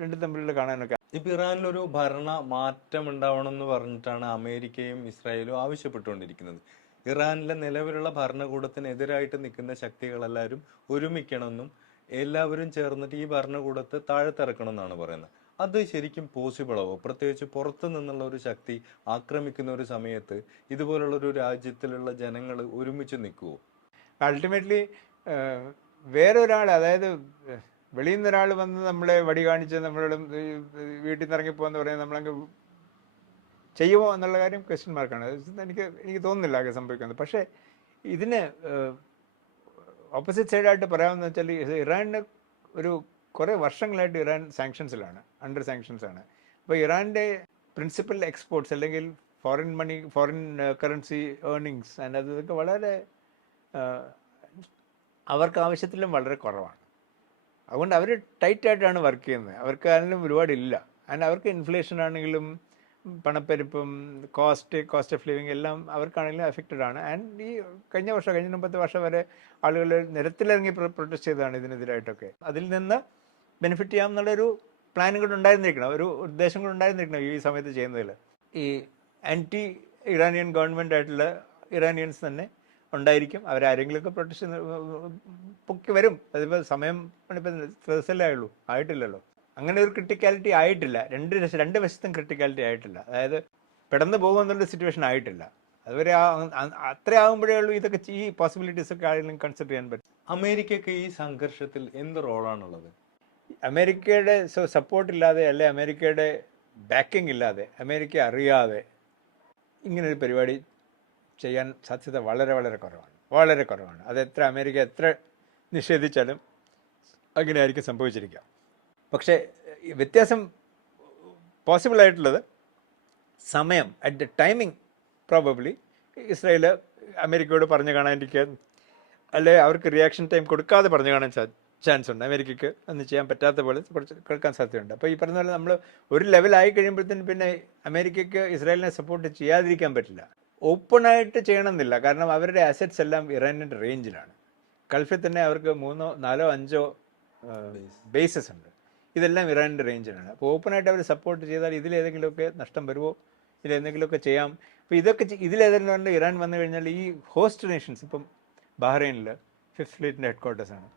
രണ്ടും തമ്മിലുള്ള കാണാനൊക്കെ. ഇപ്പം ഇറാനിലൊരു ഭരണ മാറ്റം ഉണ്ടാവണം എന്ന് പറഞ്ഞിട്ടാണ് അമേരിക്കയും ഇസ്രായേലും ആവശ്യപ്പെട്ടുകൊണ്ടിരിക്കുന്നത്. ഇറാനിലെ നിലവിലുള്ള ഭരണകൂടത്തിനെതിരായിട്ട് നിൽക്കുന്ന ശക്തികളെല്ലാവരും ഒരുമിക്കണമെന്നും എല്ലാവരും ചേർന്നിട്ട് ഈ ഭരണകൂടത്തെ താഴെത്തിറക്കണം എന്നാണ് പറയുന്നത്. അത് ശരിക്കും പോസിബിളാവോ? പ്രത്യേകിച്ച് പുറത്തു നിന്നുള്ള ഒരു ശക്തി ആക്രമിക്കുന്ന ഒരു സമയത്ത് ഇതുപോലുള്ളൊരു രാജ്യത്തിലുള്ള ജനങ്ങൾ ഒരുമിച്ച് നിൽക്കുമോ? അൾട്ടിമേറ്റ്ലി വേറൊരാൾ, അതായത് വെളിയിൽ നിന്ന് ഒരാൾ വന്ന് നമ്മളെ വടി കാണിച്ച് നമ്മളോട് വീട്ടിൽ നിന്ന് ഇറങ്ങിപ്പോന്ന് പറയുന്നത് നമ്മളങ്ങ് ചെയ്യുമോ എന്നുള്ള കാര്യം ക്വസ്റ്റ്യൻ മാർക്കാണ്. എനിക്ക് തോന്നുന്നില്ല ആകെ സംഭവിക്കുന്നത്. പക്ഷേ ഇതിന് ഓപ്പോസിറ്റ് സൈഡായിട്ട് പറയാമെന്ന് വെച്ചാൽ ഇറാനിന് കുറേ വർഷങ്ങളായിട്ട് ഇറാൻ സാങ്ഷൻസിലാണ്, അണ്ടർ സാങ്ഷൻസാണ്. അപ്പോൾ ഇറാൻ്റെ പ്രിൻസിപ്പൽ എക്സ്പോർട്ട്സ് അല്ലെങ്കിൽ ഫോറിൻ കറൻസി ഏർണിങ്സ് അതൊക്കെ വളരെ അവർക്ക് ആവശ്യത്തിലും വളരെ കുറവാണ്. അതുകൊണ്ട് അവർ ടൈറ്റായിട്ടാണ് വർക്ക് ചെയ്യുന്നത്. അവർക്ക് അതിനും ഒരുപാടില്ല. അവർക്ക് ഇൻഫ്ലേഷൻ ആണെങ്കിലും പണപ്പെരുപ്പും കോസ്റ്റ് ഓഫ് ലിവിങ് എല്ലാം അവർക്കാണെങ്കിലും എഫക്റ്റഡ് ആണ്. ഈ കഴിഞ്ഞ മുമ്പത്തെ വർഷം വരെ ആളുകൾ നിരത്തിലിറങ്ങി പ്രൊട്ടസ്റ്റ് ചെയ്തതാണ് ഇതിനെതിരായിട്ടൊക്കെ. അതിൽ നിന്ന് ബെനിഫിറ്റ് ചെയ്യാമെന്നുള്ളൊരു പ്ലാനും കൂടെ ഉണ്ടായിരുന്നിരിക്കണം, ഒരു ഉദ്ദേശം കൂടെ ഉണ്ടായിരുന്നിരിക്കണം ഈ സമയത്ത് ചെയ്യുന്നതിൽ. ഈ ആൻറ്റി ഇറാനിയൻ ഗവൺമെൻറ് ആയിട്ടുള്ള ഇറാനിയൻസ് തന്നെ ഉണ്ടായിരിക്കും. അവരാരെങ്കിലുമൊക്കെ പ്രൊട്ടസ്റ്റ് പൊക്കി വരും. അതിപ്പോൾ സമയം ഇപ്പം ദിവസമല്ലേ ആയിട്ടില്ലല്ലോ. അങ്ങനെ ഒരു ക്രിട്ടിക്കാലിറ്റി ആയിട്ടില്ല. രണ്ട് വശത്തും ക്രിട്ടിക്കാലിറ്റി ആയിട്ടില്ല. അതായത് പെടന്ന് പോകുമെന്നുള്ള സിറ്റുവേഷൻ ആയിട്ടില്ല. അതുവരെ അത്ര ആകുമ്പോഴേ ഉള്ളൂ ഇതൊക്കെ ഈ പോസിബിലിറ്റീസ് ഒക്കെ ആരെങ്കിലും കൺസിഡർ ചെയ്യാൻ പറ്റും. അമേരിക്കയ്ക്ക് ഈ സംഘർഷത്തിൽ എന്ത് റോളാണുള്ളത്? അമേരിക്കയുടെ സപ്പോർട്ടില്ലാതെ, അല്ലെ അമേരിക്കയുടെ ബാക്കിംഗ് ഇല്ലാതെ, അമേരിക്ക അറിയാതെ ഇങ്ങനൊരു പരിപാടി ചെയ്യാൻ സാധ്യത വളരെ വളരെ കുറവാണ്. അത് അമേരിക്ക എത്ര നിഷേധിച്ചാലും അങ്ങനെയായിരിക്കും സംഭവിച്ചിരിക്കുക. പക്ഷേ വ്യത്യാസം പോസിബിളായിട്ടുള്ളത് സമയം, at the timing probably Israel അമേരിക്കയോട് പറഞ്ഞു കാണാതിരിക്കുക, അല്ലെ അവർക്ക് റിയാക്ഷൻ ടൈം കൊടുക്കാതെ പറഞ്ഞു കാണാൻ ചാൻസ് ഉണ്ട്. അമേരിക്കയ്ക്ക് ഒന്നും ചെയ്യാൻ പറ്റാത്ത പോലെ കുറച്ച് കേൾക്കാൻ സാധ്യതയുണ്ട്. അപ്പോൾ ഈ പറഞ്ഞ പോലെ നമ്മൾ ഒരു ലെവലായി കഴിയുമ്പോഴത്തേനും പിന്നെ അമേരിക്കയ്ക്ക് ഇസ്രായേലിനെ സപ്പോർട്ട് ചെയ്യാതിരിക്കാൻ പറ്റില്ല. ഓപ്പണായിട്ട് ചെയ്യണമെന്നില്ല, കാരണം അവരുടെ അസറ്റ്സ് എല്ലാം ഇറാനിൻ്റെ റേഞ്ചിലാണ്. ഗൾഫിൽ തന്നെ അവർക്ക് 3, 4, 5 ബേസസ് ഉണ്ട്. ഇതെല്ലാം ഇറാനിൻ്റെ റേഞ്ചിലാണ്. അപ്പോൾ ഓപ്പണായിട്ട് അവർ സപ്പോർട്ട് ചെയ്താൽ ഇതിലേതെങ്കിലുമൊക്കെ നഷ്ടം വരുമോ, ഇതിലെന്തെങ്കിലുമൊക്കെ ചെയ്യാം. അപ്പോൾ ഇതൊക്കെ ഇതിലേതെങ്കിലും ഇറാൻ വന്നു കഴിഞ്ഞാൽ ഈ ഹോസ്റ്റ് നേഷൻസ്, ഇപ്പം ബഹ്റൈനിൽ 5th ഫ്ലീറ്റിൻ്റെ ഹെഡ്ക്വാർട്ടേഴ്സാണ്.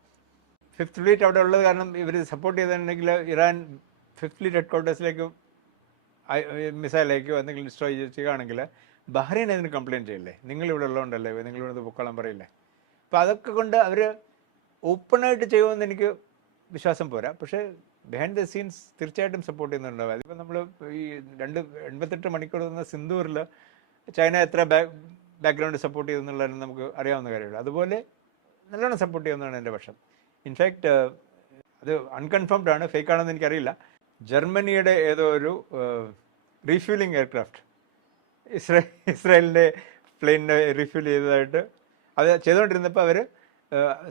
5th ഫ്ലീറ്റ് അവിടെ ഉള്ളത് കാരണം ഇവർ സപ്പോർട്ട് ചെയ്തിട്ടുണ്ടെങ്കിൽ ഇറാൻ 5th ഫ്ലീറ്റ് ഹെഡ്ക്വാർട്ടേഴ്സിലേക്ക് മിസൈൽ അയക്കുകയോ എന്തെങ്കിലും ഡിസ്ട്രോയ് ചെയ്യുകയാണെങ്കിൽ ബഹ്റൈൻ അതിന് കംപ്ലയിൻറ്റ് ചെയ്യില്ലേ, നിങ്ങളിവിടെ ഉള്ളതുകൊണ്ടല്ലേ, നിങ്ങളിവിടെ പൊക്കോളം പറയില്ലേ. അപ്പോൾ അതൊക്കെ കൊണ്ട് അവർ ഓപ്പണായിട്ട് ചെയ്യുമെന്ന് എനിക്ക് വിശ്വാസം പോരാ. പക്ഷേ ബിഹൈൻഡ് ദ സീൻസ് തീർച്ചയായിട്ടും സപ്പോർട്ട് ചെയ്യുന്നുണ്ടാവും. അതിപ്പോൾ നമ്മൾ ഈ 88 മണിക്കൂർ എന്ന സിന്ദൂറിൽ ചൈന എത്ര ബാക്ക്ഗ്രൗണ്ട് സപ്പോർട്ട് ചെയ്തെന്നുള്ളതെന്ന് നമുക്ക് അറിയാവുന്ന കാര്യമുള്ളൂ. അതുപോലെ നല്ലോണം സപ്പോർട്ട് ചെയ്യുന്നതാണ് എൻ്റെ പക്ഷം. ഇൻഫാക്റ്റ് അത് അൺകൺഫേംഡ് ആണ്, ഫേക്ക് ആണെന്ന് എനിക്കറിയില്ല. ജർമ്മനിയുടെ ഏതോ ഒരു റീഫ്യൂലിംഗ് എയർക്രാഫ്റ്റ് ഇസ്രായേലിൻ്റെ പ്ലെയിനിനെ റീഫ്യൂൽ ചെയ്തതായിട്ട്, അത് ചെയ്തുകൊണ്ടിരുന്നപ്പോൾ അവർ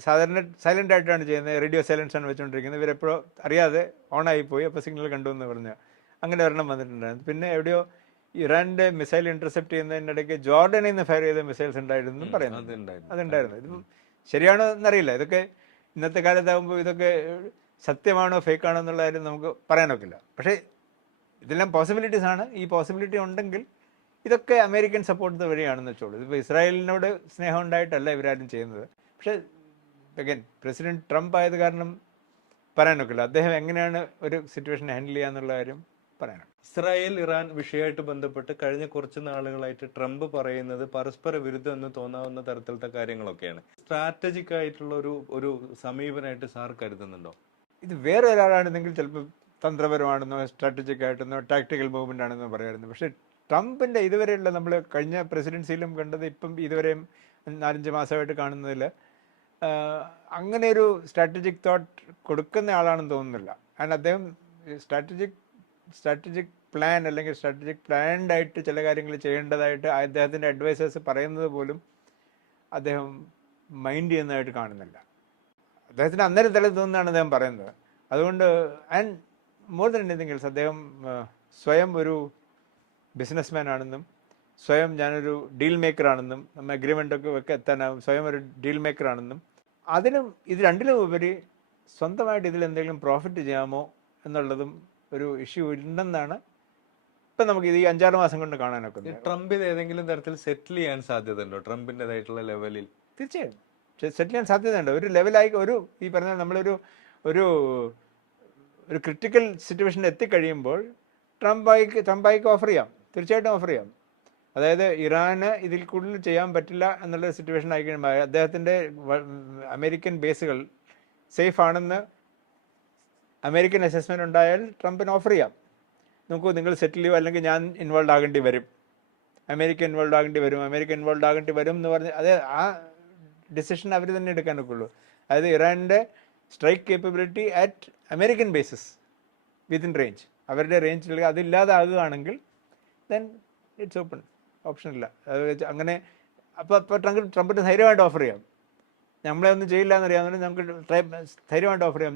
സാധാരണ സൈലൻ്റ് ആയിട്ടാണ് ചെയ്യുന്നത്, റേഡിയോ സൈലൻസ് ആണ് വെച്ചുകൊണ്ടിരിക്കുന്നത്. ഇവരെപ്പോഴും അറിയാതെ ഓണായിപ്പോയി, അപ്പോൾ സിഗ്നൽ കണ്ടു എന്ന് പറഞ്ഞ് അങ്ങനെ ഒരെണ്ണം വന്നിട്ടുണ്ടായിരുന്നു. പിന്നെ എവിടെയോ ഇറാൻ്റെ മിസൈൽ ഇൻ്റർസെപ്റ്റ് ചെയ്യുന്നതിനിടയ്ക്ക് ജോർഡനിൽ നിന്ന് ഫയർ ചെയ്ത മിസൈൽസ് ഉണ്ടായിരുന്നു പറയുന്നത്. അതുണ്ടായിരുന്നു. ഇത് ശരിയാണോ എന്നറിയില്ല. ഇതൊക്കെ ഇന്നത്തെ കാലത്താകുമ്പോൾ ഇതൊക്കെ സത്യമാണോ ഫേക്കാണോ എന്നുള്ള കാര്യം നമുക്ക് പറയാനൊക്കില്ല. പക്ഷേ ഇതെല്ലാം പോസിബിലിറ്റീസ് ആണ്. ഈ പോസിബിലിറ്റി ഉണ്ടെങ്കിൽ ഇതൊക്കെ അമേരിക്കൻ സപ്പോർട്ട് വഴിയാണെന്ന് വെച്ചോളൂ. ഇതിപ്പോൾ ഇസ്രായേലിനോട് സ്നേഹം ഉണ്ടായിട്ടല്ല ഇവരാരും ചെയ്യുന്നത്. പക്ഷേ അഗൈൻ പ്രസിഡന്റ് ട്രംപ് ആയത് കാരണം പറയാനൊക്കില്ല. അദ്ദേഹം എങ്ങനെയാണ് ഒരു സിറ്റുവേഷൻ ഹാൻഡിൽ ചെയ്യുക എന്നുള്ള കാര്യം പറയാനാണ്. ഇസ്രായേൽ ഇറാൻ വിഷയമായിട്ട് ബന്ധപ്പെട്ട് കഴിഞ്ഞ കുറച്ച് നാളുകളായിട്ട് ട്രംപ് പറയുന്നത് പരസ്പര വിരുദ്ധം എന്ന് തോന്നാവുന്ന തരത്തിലത്തെ കാര്യങ്ങളൊക്കെയാണ്. സ്ട്രാറ്റജിക് ആയിട്ടുള്ള ഒരു സമീപനമായിട്ട് സാർ കരുതുന്നുണ്ടോ? ഇത് വേറെ ഒരാളാണെന്നെങ്കിൽ ചിലപ്പോൾ തന്ത്രപരമാണെന്നോ സ്ട്രാറ്റജിക് ആയിട്ടെന്നോ ടാക്ടിക്കൽ മൂവ്മെൻ്റ് ആണെന്നോ പറയാമായിരുന്നു. പക്ഷേ ട്രംപിൻ്റെ ഇതുവരെയുള്ള നമ്മൾ കഴിഞ്ഞ പ്രസിഡൻസിയിലും കണ്ടത്, ഇപ്പം ഇതുവരെയും 4-5 മാസമായിട്ട് കാണുന്നതിൽ അങ്ങനെ ഒരു സ്ട്രാറ്റജിക് തോട്ട് കൊടുക്കുന്ന ആളാണെന്ന് തോന്നുന്നില്ല. കാരണം അദ്ദേഹം സ്ട്രാറ്റജിക് പ്ലാൻ അല്ലെങ്കിൽ സ്ട്രാറ്റജിക് പ്ലാൻഡ് ആയിട്ട് ചില കാര്യങ്ങൾ ചെയ്യേണ്ടതായിട്ട് അദ്ദേഹത്തിൻ്റെ അഡ്വൈസേഴ്സ് പറയുന്നത് പോലും അദ്ദേഹം മൈൻഡ് ചെയ്യുന്നതായിട്ട് കാണുന്നില്ല. അദ്ദേഹത്തിന് അന്നേരം തല തോന്നുന്നതാണ് അദ്ദേഹം പറയുന്നത്. അതുകൊണ്ട് and more than anything else അദ്ദേഹം സ്വയം ഒരു ബിസിനസ്മാൻ ആണെന്നും സ്വയം ഞാനൊരു ഡീൽ മേക്കറാണെന്നും അഗ്രിമെൻ്റൊക്കെ ഒക്കെ എത്താനാവും സ്വയം ഒരു ഡീൽ മേക്കറാണെന്നും അതിലും ഇത് രണ്ടിലും ഉപരി സ്വന്തമായിട്ട് ഇതിൽ എന്തെങ്കിലും പ്രോഫിറ്റ് ചെയ്യാമോ എന്നുള്ളതും ഒരു ഇഷ്യൂ ഉണ്ടെന്നാണ് ഇപ്പം നമുക്ക് ഇത് ഈ 5-6 മാസം കൊണ്ട് കാണാനൊക്കെ. ട്രംപ് ഇത് ഏതെങ്കിലും തരത്തിൽ സെറ്റിൽ ചെയ്യാൻ സാധ്യതയുണ്ടോ ട്രംപിൻ്റെതായിട്ടുള്ള ലെവലിൽ? തീർച്ചയായും സെറ്റിൽ ചെയ്യാൻ സാധ്യതയുണ്ട്. ഒരു ലെവലായി ഈ പറഞ്ഞ നമ്മളൊരു ഒരു ഒരു ക്രിട്ടിക്കൽ സിറ്റുവേഷനിൽ എത്തിക്കഴിയുമ്പോൾ ട്രംപായിക്ക് ഓഫർ ചെയ്യാം, തീർച്ചയായിട്ടും ഓഫർ ചെയ്യാം. അതായത് ഇറാന് ഇതിൽ കൂടുതൽ ചെയ്യാൻ പറ്റില്ല എന്നുള്ള സിറ്റുവേഷൻ ആയി കഴിയുമ്പോൾ അദ്ദേഹത്തിൻ്റെ അമേരിക്കൻ ബേസുകൾ സേഫ് ആണെന്ന് അമേരിക്കൻ അസസ്മെൻ്റ് ഉണ്ടായാൽ ട്രംപിന് ഓഫർ ചെയ്യാം. നോക്കൂ, നിങ്ങൾ സെറ്റിൽ ചെയ്യുക, അല്ലെങ്കിൽ ഞാൻ ഇൻവോൾവ് ആകേണ്ടി വരും, അമേരിക്ക ഇൻവോൾവ് ആകേണ്ടി വരും എന്ന് പറഞ്ഞ് അത് ആ ഡിസിഷൻ അവർ തന്നെ എടുക്കാനൊക്കെ ഉള്ളൂ. അതായത് ഇറാനിൻ്റെ strike capability at American bases within range, അവരുടെ റേഞ്ചിൽ അതില്ലാതാകുകയാണെങ്കിൽ ദെൻ ഇറ്റ്സ് ഓപ്പൺ, ഓപ്ഷനില്ല. അത് അങ്ങനെ അപ്പോൾ ട്രംപിന് ധൈര്യമായിട്ട് ഓഫർ ചെയ്യാം. നമ്മളെ ഒന്നും ചെയ്യില്ല എന്നറിയാവുന്നതുകൊണ്ട് നമുക്ക് ധൈര്യമായിട്ട് ഓഫർ ചെയ്യാം,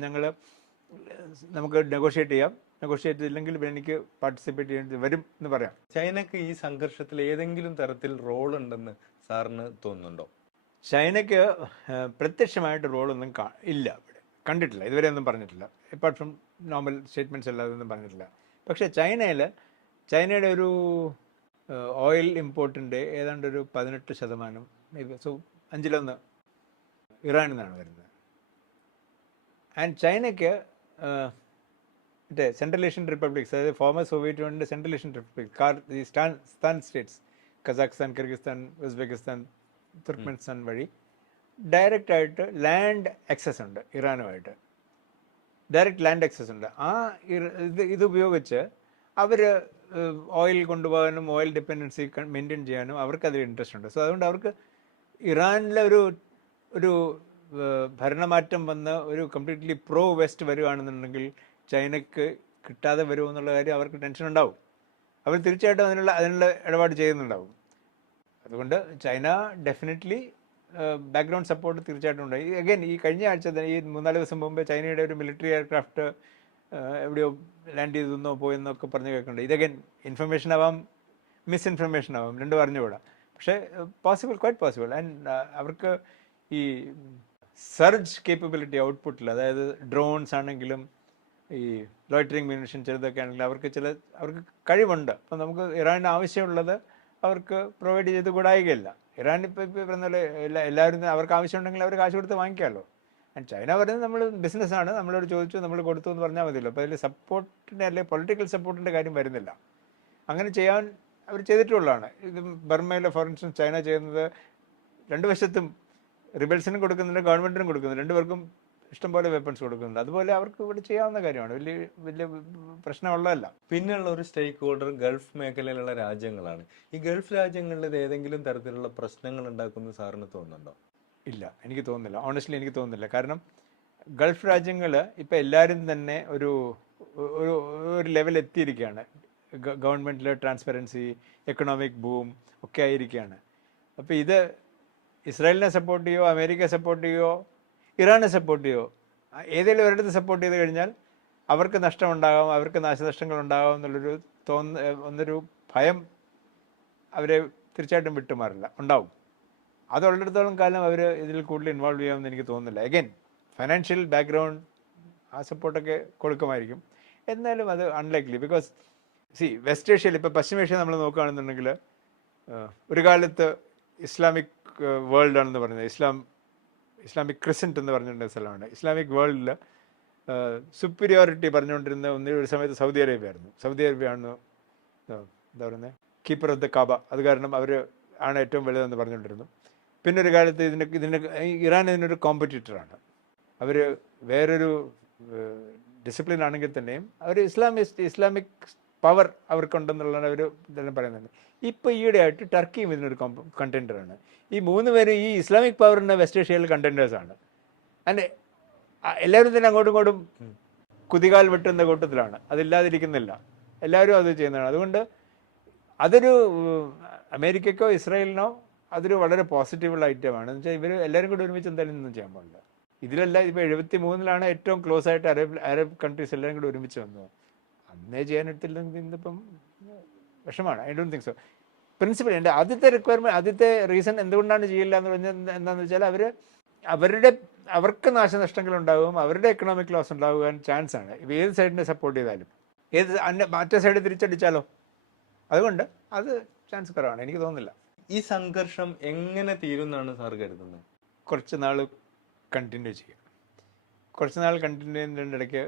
നമുക്ക് നെഗോഷിയേറ്റ് ചെയ്തില്ലെങ്കിൽ എനിക്ക് പാർട്ടിസിപ്പേറ്റ് ചെയ്യേണ്ടി വരും എന്ന് പറയാം. ചൈനക്ക് ഈ സംഘർഷത്തിൽ ഏതെങ്കിലും തരത്തിൽ റോൾ ഉണ്ടെന്ന് സാറിന് തോന്നുന്നുണ്ടോ? ചൈനയ്ക്ക് പ്രത്യക്ഷമായിട്ട് റോളൊന്നും ഇല്ല, ഇവിടെ കണ്ടിട്ടില്ല, ഇതുവരെ ഒന്നും പറഞ്ഞിട്ടില്ല. അപ്പാർട്ട് ഫ്രം നോർമൽ സ്റ്റേറ്റ്മെൻറ്റ്സ് അല്ലാതെ ഒന്നും പറഞ്ഞിട്ടില്ല. പക്ഷേ ചൈനയുടെ ഒരു ഓയിൽ ഇമ്പോർട്ടിൻ്റെ ഏതാണ്ട് ഒരു 18%, സോ 5-1 ഇറാനിൽ നിന്നാണ് വരുന്നത്. ആൻഡ് ചൈനയ്ക്ക് മറ്റേ സെൻട്രൽ ഏഷ്യൻ റിപ്പബ്ലിക്സ്, അതായത് ഫോമർ സോവിയറ്റ് യൂണിയൻ്റെ സെൻട്രൽ ഏഷ്യൻ റിപ്പബ്ലിക്, ഈ സ്ഥാൻ states Kazakhstan, Kyrgyzstan, Uzbekistan, Turkmenistan വഴി ഡയറക്റ്റായിട്ട് ലാൻഡ് ആക്സസ് ഉണ്ട് ഇറാനുമായിട്ട്, ഡയറക്റ്റ് ലാൻഡ് ആക്സസ് ഉണ്ട്. ഇത് ഉപയോഗിച്ച് അവർ ഓയിൽ കൊണ്ടുപോകാനും ഓയിൽ ഡിപ്പെൻഡൻസി മെയിൻറ്റെയിൻ ചെയ്യാനും അവർക്ക് അതിൽ ഇൻട്രസ്റ്റ് ഉണ്ട്. സോ അതുകൊണ്ട് അവർക്ക് ഇറാനിലെ ഒരു ഭരണമാറ്റം വന്ന് ഒരു കംപ്ലീറ്റ്ലി പ്രോ വെസ്റ്റ് വരികയാണെന്നുണ്ടെങ്കിൽ ചൈനയ്ക്ക് കിട്ടാതെ വരുമെന്നുള്ള കാര്യം അവർക്ക് ടെൻഷൻ ഉണ്ടാവും. അവർ തീർച്ചയായിട്ടും അതിനുള്ള ഇടപാട് ചെയ്യുന്നുണ്ടാവും. അതുകൊണ്ട് ചൈന ഡെഫിനറ്റ്ലി ബാക്ക്ഗ്രൗണ്ട് സപ്പോർട്ട് തീർച്ചയായിട്ടും ഉണ്ട്. അഗൈൻ ഈ കഴിഞ്ഞ ആഴ്ച ഈ 3-4 ദിവസം മുമ്പ് ചൈനയുടെ ഒരു മിലിറ്ററി എയർക്രാഫ്റ്റ് എവിടെയോ ലാൻഡ് ചെയ്തെന്നോ പോയെന്നൊക്കെ പറഞ്ഞ് കേൾക്കുന്നുണ്ട്. ഇതഗൈൻ ഇൻഫർമേഷൻ ആവാം, മിസ്ഇൻഫർമേഷൻ ആവാം, രണ്ടും അറിഞ്ഞുകൂടാ. പക്ഷേ പോസിബിൾ, ക്വൈറ്റ് പോസിബിൾ. ആൻഡ് അവർക്ക് ഈ സർജ് കേപ്പബിലിറ്റി ഔട്ട്പുട്ടിൽ, അതായത് ഡ്രോൺസ് ആണെങ്കിലും ഈ ലോയിറ്ററിങ് മ്യൂണിഷൻ ചെറുതൊക്കെ ആണെങ്കിലും അവർക്ക് കഴിവുണ്ട്. അപ്പം നമുക്ക് ഇറാന് ആവശ്യമുള്ളത് അവർക്ക് പ്രൊവൈഡ് ചെയ്ത് കൂടായികയില്ല. ഇറാൻ ഇപ്പോൾ പറഞ്ഞ പോലെ എല്ലാവരും അവർക്ക് ആവശ്യമുണ്ടെങ്കിൽ അവർ കാശ് കൊടുത്ത് വാങ്ങിക്കാമല്ലോ. ആൻഡ് ചൈന പറയുന്നത് നമ്മൾ ബിസിനസ്സാണ്, നമ്മളോട് ചോദിച്ചു നമ്മൾ കൊടുത്തു എന്ന് പറഞ്ഞാൽ മതിയല്ലോ. അപ്പോൾ അതിൽ സപ്പോർട്ടിൻ്റെ അല്ലെങ്കിൽ പൊളിറ്റിക്കൽ സപ്പോർട്ടിൻ്റെ കാര്യം വരുന്നില്ല. അങ്ങനെ ചെയ്യാൻ അവർ ചെയ്തിട്ടുള്ളതാണ്. ഇത് ബർമയിൽ ഫോർ ഇൻസ്റ്റൻസ് ചൈന ചെയ്യുന്നത് രണ്ട് വശത്തും റിബൽസിനും കൊടുക്കുന്നുണ്ട്, ഗവൺമെൻറ്റിനും കൊടുക്കുന്നുണ്ട്, രണ്ടുപേർക്കും ഇഷ്ടംപോലെ വെപ്പൺസ് കൊടുക്കുന്നുണ്ട്. അതുപോലെ അവർക്ക് ഇവിടെ ചെയ്യാവുന്ന കാര്യമാണ്, വലിയ പ്രശ്നമുള്ളതല്ല. പിന്നെയുള്ള ഒരു സ്റ്റേക്ക് ഹോൾഡർ ഗൾഫ് മേഖലയിലുള്ള രാജ്യങ്ങളാണ്. ഈ ഗൾഫ് രാജ്യങ്ങളിൽ ഇത് ഏതെങ്കിലും തരത്തിലുള്ള പ്രശ്നങ്ങൾ ഉണ്ടാക്കുന്ന സാറിന് തോന്നുന്നുണ്ടോ? ഇല്ല, എനിക്ക് തോന്നുന്നില്ല. ഓണസ്റ്റ്ലി എനിക്ക് തോന്നുന്നില്ല. കാരണം ഗൾഫ് രാജ്യങ്ങൾ ഇപ്പം എല്ലാവരും തന്നെ ഒരു ലെവൽ എത്തിയിരിക്കുകയാണ്. ഗവൺമെൻറ്റിൽ ട്രാൻസ്പെറൻസി, എക്കണോമിക് ബൂം ഒക്കെ ആയിരിക്കുകയാണ്. അപ്പോൾ ഇത് ഇസ്രായേലിനെ സപ്പോർട്ട് ചെയ്യുമോ, അമേരിക്കയെ സപ്പോർട്ട് ചെയ്യുമോ, ഇറാനെ സപ്പോർട്ട് ചെയ്യുമോ, ഏതെങ്കിലും ഒരിടത്ത് സപ്പോർട്ട് ചെയ്ത് കഴിഞ്ഞാൽ അവർക്ക് നഷ്ടമുണ്ടാകാം, അവർക്ക് നാശനഷ്ടങ്ങൾ ഉണ്ടാകാം എന്നൊരു ഭയം അവരെ തീർച്ചയായിട്ടും വിട്ടുമാറില്ല, ഉണ്ടാവും. അതുള്ളിടത്തോളം കാലം അവർ ഇതിൽ കൂടുതൽ ഇൻവോൾവ് ചെയ്യാമെന്ന് എനിക്ക് തോന്നുന്നില്ല. അഗൈൻ ഫൈനാൻഷ്യൽ ബാക്ക്ഗ്രൗണ്ട് ആ സപ്പോർട്ടൊക്കെ കൊടുക്കുമായിരിക്കും, എന്നാലും അത് അൺലൈക്ലി. ബിക്കോസ് വെസ്റ്റ് ഏഷ്യയിൽ ഇപ്പോൾ പശ്ചിമേഷ്യ നമ്മൾ നോക്കുകയാണെന്നുണ്ടെങ്കിൽ ഒരു കാലത്ത് ഇസ്ലാമിക് വേൾഡ് ആണെന്ന് പറയുന്നത്, ഇസ്ലാമിക് ക്രിസൻറ്റ് എന്ന് പറഞ്ഞിട്ടുള്ള സ്ഥലമാണ്. ഇസ്ലാമിക് വേൾഡിൽ സുപ്പീരിയോറിറ്റി പറഞ്ഞുകൊണ്ടിരുന്ന ഒരു സമയത്ത് സൗദി അറേബ്യ ആയിരുന്നു. സൗദി അറേബ്യയാണ് എന്താ പറയുന്നത്, കീപ്പർ ഓഫ് ദ കാബ. അത് കാരണം അവർ ആണ് ഏറ്റവും വലുതെന്ന് പറഞ്ഞുകൊണ്ടിരുന്നു. പിന്നെ ഒരു കാലത്ത് ഇറാൻ ഇതിനൊരു കോമ്പറ്റീറ്ററാണ്. അവർ വേറൊരു ഡിസിപ്ലിൻ ആണെങ്കിൽ തന്നെയും അവർ ഇസ്ലാമിക് പവർ അവർക്കുണ്ടെന്നുള്ളതാണ് അവർ ഇതെല്ലാം പറയുന്നത്. ഇപ്പോൾ ഈയിടെയായിട്ട് ടർക്കിയും ഇതിനൊരു കണ്ടൻറ്ററാണ്. ഈ 3 പേരും ഈ ഇസ്ലാമിക് പവറിൻ്റെ വെസ്റ്റ് ഏഷ്യയിൽ കണ്ടൻറ്റേഴ്സാണ്. ആൻഡ് എല്ലാവരും തന്നെ അങ്ങോട്ടും ഇങ്ങോട്ടും കുതികാൽ വെട്ടുന്ന കൂട്ടത്തിലാണ്, അതില്ലാതിരിക്കുന്നില്ല, എല്ലാവരും അത് ചെയ്യുന്നതാണ്. അതുകൊണ്ട് അതൊരു അമേരിക്കയ്ക്കോ ഇസ്രായേലിനോ അതൊരു വളരെ പോസിറ്റീവുള്ള ഐറ്റമാണ്. എന്ന് വെച്ചാൽ ഇവർ എല്ലാവരും കൂടി ഒരുമിച്ച് എന്തായാലും ഒന്നും ചെയ്യാൻ പാടില്ല. ഇതിലെല്ലാം ഇപ്പോൾ 73-ലാണ് ഏറ്റവും ക്ലോസ് ആയിട്ട് അറബ് കൺട്രീസ് എല്ലാവരും കൂടി ഒരുമിച്ച് വന്നത്. അന്നേ ചെയ്യാനെടുത്തില്ലെങ്കിൽ ഇന്നിപ്പം വിഷമാണ്. I don't think so. Principal എൻ്റെ ആദ്യത്തെ റീസൺ എന്തുകൊണ്ടാണ് ചെയ്യില്ല എന്ന് പറഞ്ഞാൽ എന്താണെന്ന് വെച്ചാൽ അവർക്ക് നാശനഷ്ടങ്ങൾ ഉണ്ടാകും, അവരുടെ എക്കണോമിക് ലോസ് ഉണ്ടാകാൻ ചാൻസ് ആണ്. ഏത് സൈഡിനെ സപ്പോർട്ട് ചെയ്താലും, മറ്റേ സൈഡ് തിരിച്ചടിച്ചാലോ, അതുകൊണ്ട് അത് ചാൻസ് കുറവാണ്. എനിക്ക് തോന്നുന്നില്ല. ഈ സംഘർഷം എങ്ങനെ തീരുമെന്നാണ് സാർ കരുതുന്നത്? കുറച്ച് നാൾ കണ്ടിന്യൂ ചെയ്യും. കുറച്ച് നാൾ കണ്ടിന്യൂ ചെയ്യുന്നതിൻ്റെ ഇടയ്ക്ക്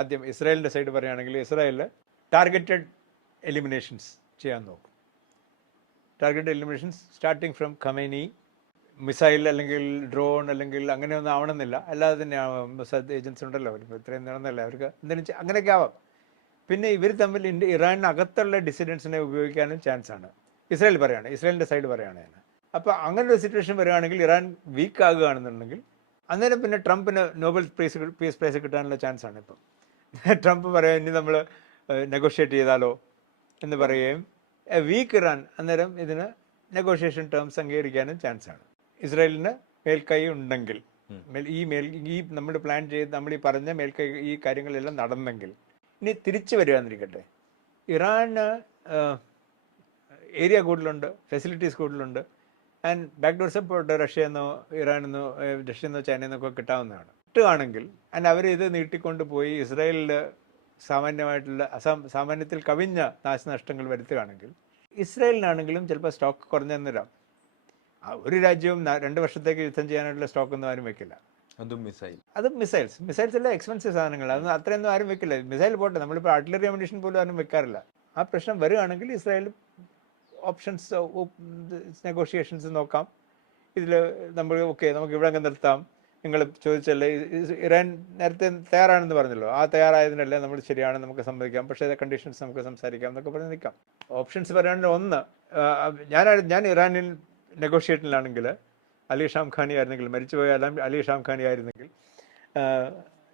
ആദ്യം ഇസ്രായേലിൻ്റെ സൈഡ് പറയുകയാണെങ്കിൽ ഇസ്രായേലിൽ ടാർഗറ്റഡ് എലിമിനേഷൻസ് ചെയ്യാൻ നോക്കും. Targeted eliminations starting from Khamenei, missile അല്ലെങ്കിൽ ഡ്രോൺ അല്ലെങ്കിൽ അങ്ങനെയൊന്നും ആവണമെന്നില്ല, അല്ലാതെ തന്നെ മൊസാദ് ഏജൻസി ഉണ്ടല്ലോ, ഇത്രയും നടന്നല്ല, അവർക്ക് എന്തെങ്കിലും അങ്ങനെയൊക്കെ ആവാം. പിന്നെ ഇവർ തമ്മിൽ ഇറാനകത്തുള്ള ഡിസിഡൻസിനെ ഉപയോഗിക്കാനും ചാൻസ് ആണ്. ഇസ്രായേലിൻ്റെ സൈഡ് പറയുകയാണ് ഞാൻ. അപ്പോൾ അങ്ങനെ ഒരു സിറ്റുവേഷൻ വരികയാണെങ്കിൽ ഇറാൻ വീക്ക് ആകുകയാണെന്നുണ്ടെങ്കിൽ അന്നേരം പിന്നെ ട്രംപിന് നോബൽ പീസ് പ്രൈസ് കിട്ടാനുള്ള ചാൻസ് ആണ്. ഇപ്പം ട്രംപ് പറയാം ഇനി നമ്മൾ നെഗോഷിയേറ്റ് ചെയ്താലോ എന്ന് പറയുകയും വീക്ക് ഇറാൻ അന്നേരം ഇതിന് നെഗോഷിയേഷൻ ടേംസ് അംഗീകരിക്കാനും ചാൻസ് ആണ്. ഇസ്രായേലിന് മേൽക്കൈ ഉണ്ടെങ്കിൽ, ഈ നമ്മൾ പ്ലാൻ ചെയ്ത് നമ്മൾ ഈ പറഞ്ഞ മേൽക്കൈ ഈ കാര്യങ്ങളെല്ലാം നടന്നെങ്കിൽ, ഇനി തിരിച്ചു വരികയെന്നിരിക്കട്ടെ, ഇറാന് ഏരിയ കൂടുതലുണ്ട്, ഫെസിലിറ്റീസ് കൂടുതലുണ്ട്, ആൻഡ് ബാക്ക്ഡോർ സപ്പോർട്ട് റഷ്യയെന്നോ ഇറാനെന്നോ റഷ്യയെന്നോ ചൈനയെന്നൊക്കെ കിട്ടാവുന്നതാണ്. കിട്ടുകയാണെങ്കിൽ ആൻഡ് അവർ ഇത് നീട്ടിക്കൊണ്ട് പോയി ഇസ്രായേലിൽ സാമാന്യത്തിൽ കവിഞ്ഞ നാശനഷ്ടങ്ങൾ വരുത്തുകയാണെങ്കിൽ ഇസ്രായേലിനാണെങ്കിലും ചിലപ്പോൾ സ്റ്റോക്ക് കുറഞ്ഞെന്നിരാം. ഒരു രാജ്യവും 2 വർഷത്തേക്ക് യുദ്ധം ചെയ്യാനായിട്ടുള്ള സ്റ്റോക്കൊന്നും ആരും വെക്കില്ല. അതും മിസൈൽസ് എല്ലാം എക്സ്പെൻസീവ് സാധനങ്ങൾ, അത് അത്രയൊന്നും ആരും വെക്കില്ല. മിസൈൽ പോട്ടെ, നമ്മളിപ്പോൾ ആർട്ടിലറി അമ്യൂണിഷൻ പോലും ആരും വെക്കാറില്ല. ആ പ്രശ്നം വരികയാണെങ്കിൽ ഇസ്രായേൽ ഓപ്ഷൻസ് നെഗോഷിയേഷൻസ് നോക്കാം. ഇതിൽ നമുക്ക് ഇവിടെ അങ്ങ് നിർത്താം, നിങ്ങൾ ചോദിച്ചല്ലേ, ഇറാൻ നേരത്തെ തയ്യാറാണെന്ന് പറഞ്ഞല്ലോ, ആ തയ്യാറായതിനല്ലേ നമ്മൾ ശരിയാണ്, നമുക്ക് സമ്മതിക്കാം, പക്ഷേ കണ്ടീഷൻസ് നമുക്ക് സംസാരിക്കാം എന്നൊക്കെ പറഞ്ഞ് നിൽക്കാം. ഓപ്ഷൻസ് പറയുകയാണെങ്കിൽ ഒന്ന്, ഞാൻ ഇറാനിൽ നെഗോഷിയേഷനിലാണെങ്കിൽ അലി ഷാംഖാനി ആയിരുന്നെങ്കിൽ, മരിച്ചുപോയ അലി ഷാംഖാനി ആയിരുന്നെങ്കിൽ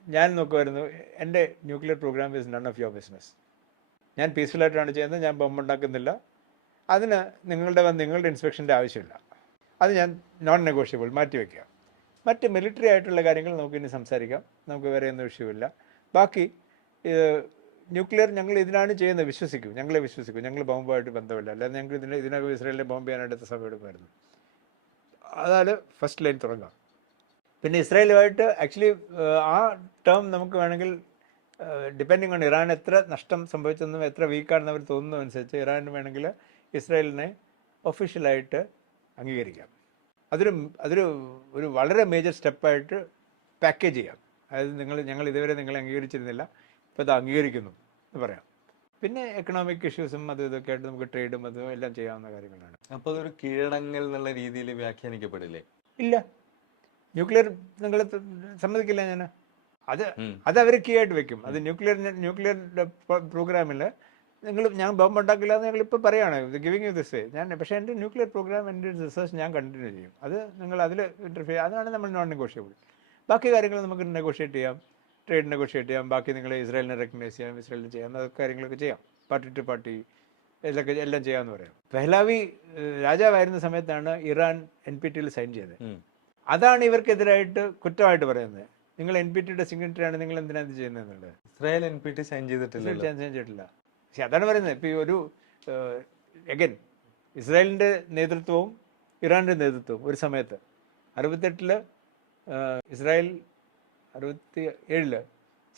ഞാൻ നോക്കുമായിരുന്നു, എൻ്റെ nuclear programme is none of your business. ഞാൻ പീസ്ഫുള്ളായിട്ടാണ് ചെയ്യുന്നത്, ഞാൻ ബോംബ് ഉണ്ടാക്കുന്നില്ല, അതിന് നിങ്ങളുടെ ഇൻസ്പെക്ഷൻ്റെ ആവശ്യമില്ല, അത് ഞാൻ നോൺ നെഗോഷ്യബിൾ മാറ്റിവെക്കുക. മറ്റ് മിലിറ്ററി ആയിട്ടുള്ള കാര്യങ്ങൾ നമുക്കിനി സംസാരിക്കാം, നമുക്ക് വേറെ ഒന്നും വിഷയമില്ല. ബാക്കി ന്യൂക്ലിയർ ഞങ്ങൾ ഇതിനാണ് ചെയ്യുന്നത്, ഞങ്ങളെ വിശ്വസിക്കും, ഞങ്ങൾ ബോംബുമായിട്ട് ബന്ധമില്ല, അല്ലാതെ ഞങ്ങൾ ഇതിനകം ഇസ്രായേലിനെ ബോംബ് ചെയ്യാനായിട്ട് സമയം എടുക്കുമായിരുന്നു. അതാണ് ഫസ്റ്റ് ലൈൻ തുടങ്ങുക. പിന്നെ ഇസ്രായേലുമായിട്ട് ആക്ച്വലി ആ ടേം നമുക്ക് വേണമെങ്കിൽ ഡിപ്പെൻഡിങ് ഓൺ ഇറാൻ എത്ര നഷ്ടം സംഭവിച്ചെന്നും എത്ര വീക്കാണെന്ന് അവർ തോന്നുന്നു അനുസരിച്ച് ഇറാൻ വേണമെങ്കിൽ ഇസ്രായേലിനെ ഒഫീഷ്യലായിട്ട് അംഗീകരിക്കാം. അതൊരു വളരെ മേജർ സ്റ്റെപ്പായിട്ട് പാക്കേജ് ചെയ്യാം. അതായത് ഞങ്ങൾ ഇതുവരെ നിങ്ങളെ അംഗീകരിച്ചിരുന്നില്ല, ഇപ്പോൾ ഇത് അംഗീകരിക്കുന്നു എന്ന് പറയാം. പിന്നെ എക്കണോമിക് ഇഷ്യൂസും ഇതൊക്കെ ആയിട്ട് നമുക്ക് ട്രേഡും അതും എല്ലാം ചെയ്യാവുന്ന കാര്യങ്ങളാണ്. അപ്പോൾ അതൊരു കീഴടങ്ങൽ എന്നുള്ള രീതിയിൽ വ്യാഖ്യാനിക്കപ്പെടില്ലേ? ഇല്ല, ന്യൂക്ലിയർ നിങ്ങൾ സമ്മതിക്കില്ല ഞാൻ. അത് അവർ കീ ആയിട്ട് വെക്കും. അത് ന്യൂക്ലിയർ പ്രോഗ്രാമിൽ ഞാൻ ബോംബ് ഉണ്ടാക്കില്ല എന്ന് ഞങ്ങളിപ്പോൾ പറയുകയാണ്, ഗിവിങ് യു ദിസ് വേ. പക്ഷേ എൻ്റെ ന്യൂക്ലിയർ പ്രോഗ്രാം, എൻ്റെ റിസർച്ച് ഞാൻ കണ്ടിന്യൂ ചെയ്യും. അത് നിങ്ങൾ അതിൽ ഇൻ്റർഫിയർ, അതാണ് നമ്മൾ നോൺ നെഗോഷ്യബിൾ. ബാക്കി കാര്യങ്ങൾ നമുക്ക് നെഗോഷിയേറ്റ് ചെയ്യാം, ട്രേഡ് നെഗോഷിയേറ്റ് ചെയ്യാം, ബാക്കി നിങ്ങൾ ഇസ്രായേലിനെ റെക്കഗ്നൈസ് ചെയ്യാം, ഇസ്രായേലിന് ചെയ്യാം, അതൊക്കെ കാര്യങ്ങളൊക്കെ ചെയ്യാം. പാർട്ടി ടു പാർട്ടി എല്ലാം ചെയ്യാമെന്ന് പറയാം. പെഹ്ലാവി രാജാവായിരുന്ന സമയത്താണ് ഇറാൻ NPT സൈൻ ചെയ്തത്. അതാണ് ഇവർക്കെതിരായിട്ട് കുറ്റമായിട്ട് പറയുന്നത്. നിങ്ങൾ NPT സിഗ്നറ്ററി ആണ്, നിങ്ങൾ എന്തിനാണ് ഇത് ചെയ്യുന്നത് എന്നുള്ളത്. ഇസ്രായേൽ NPT സൈൻ ചെയ്തിട്ടില്ല. പക്ഷെ അതാണ് പറയുന്നത്. ഇപ്പോൾ ഈ ഒരു എഗൻ ഇസ്രായേലിൻ്റെ നേതൃത്വവും ഇറാൻ്റെ നേതൃത്വവും ഒരു സമയത്ത് 68 ഇസ്രായേൽ 67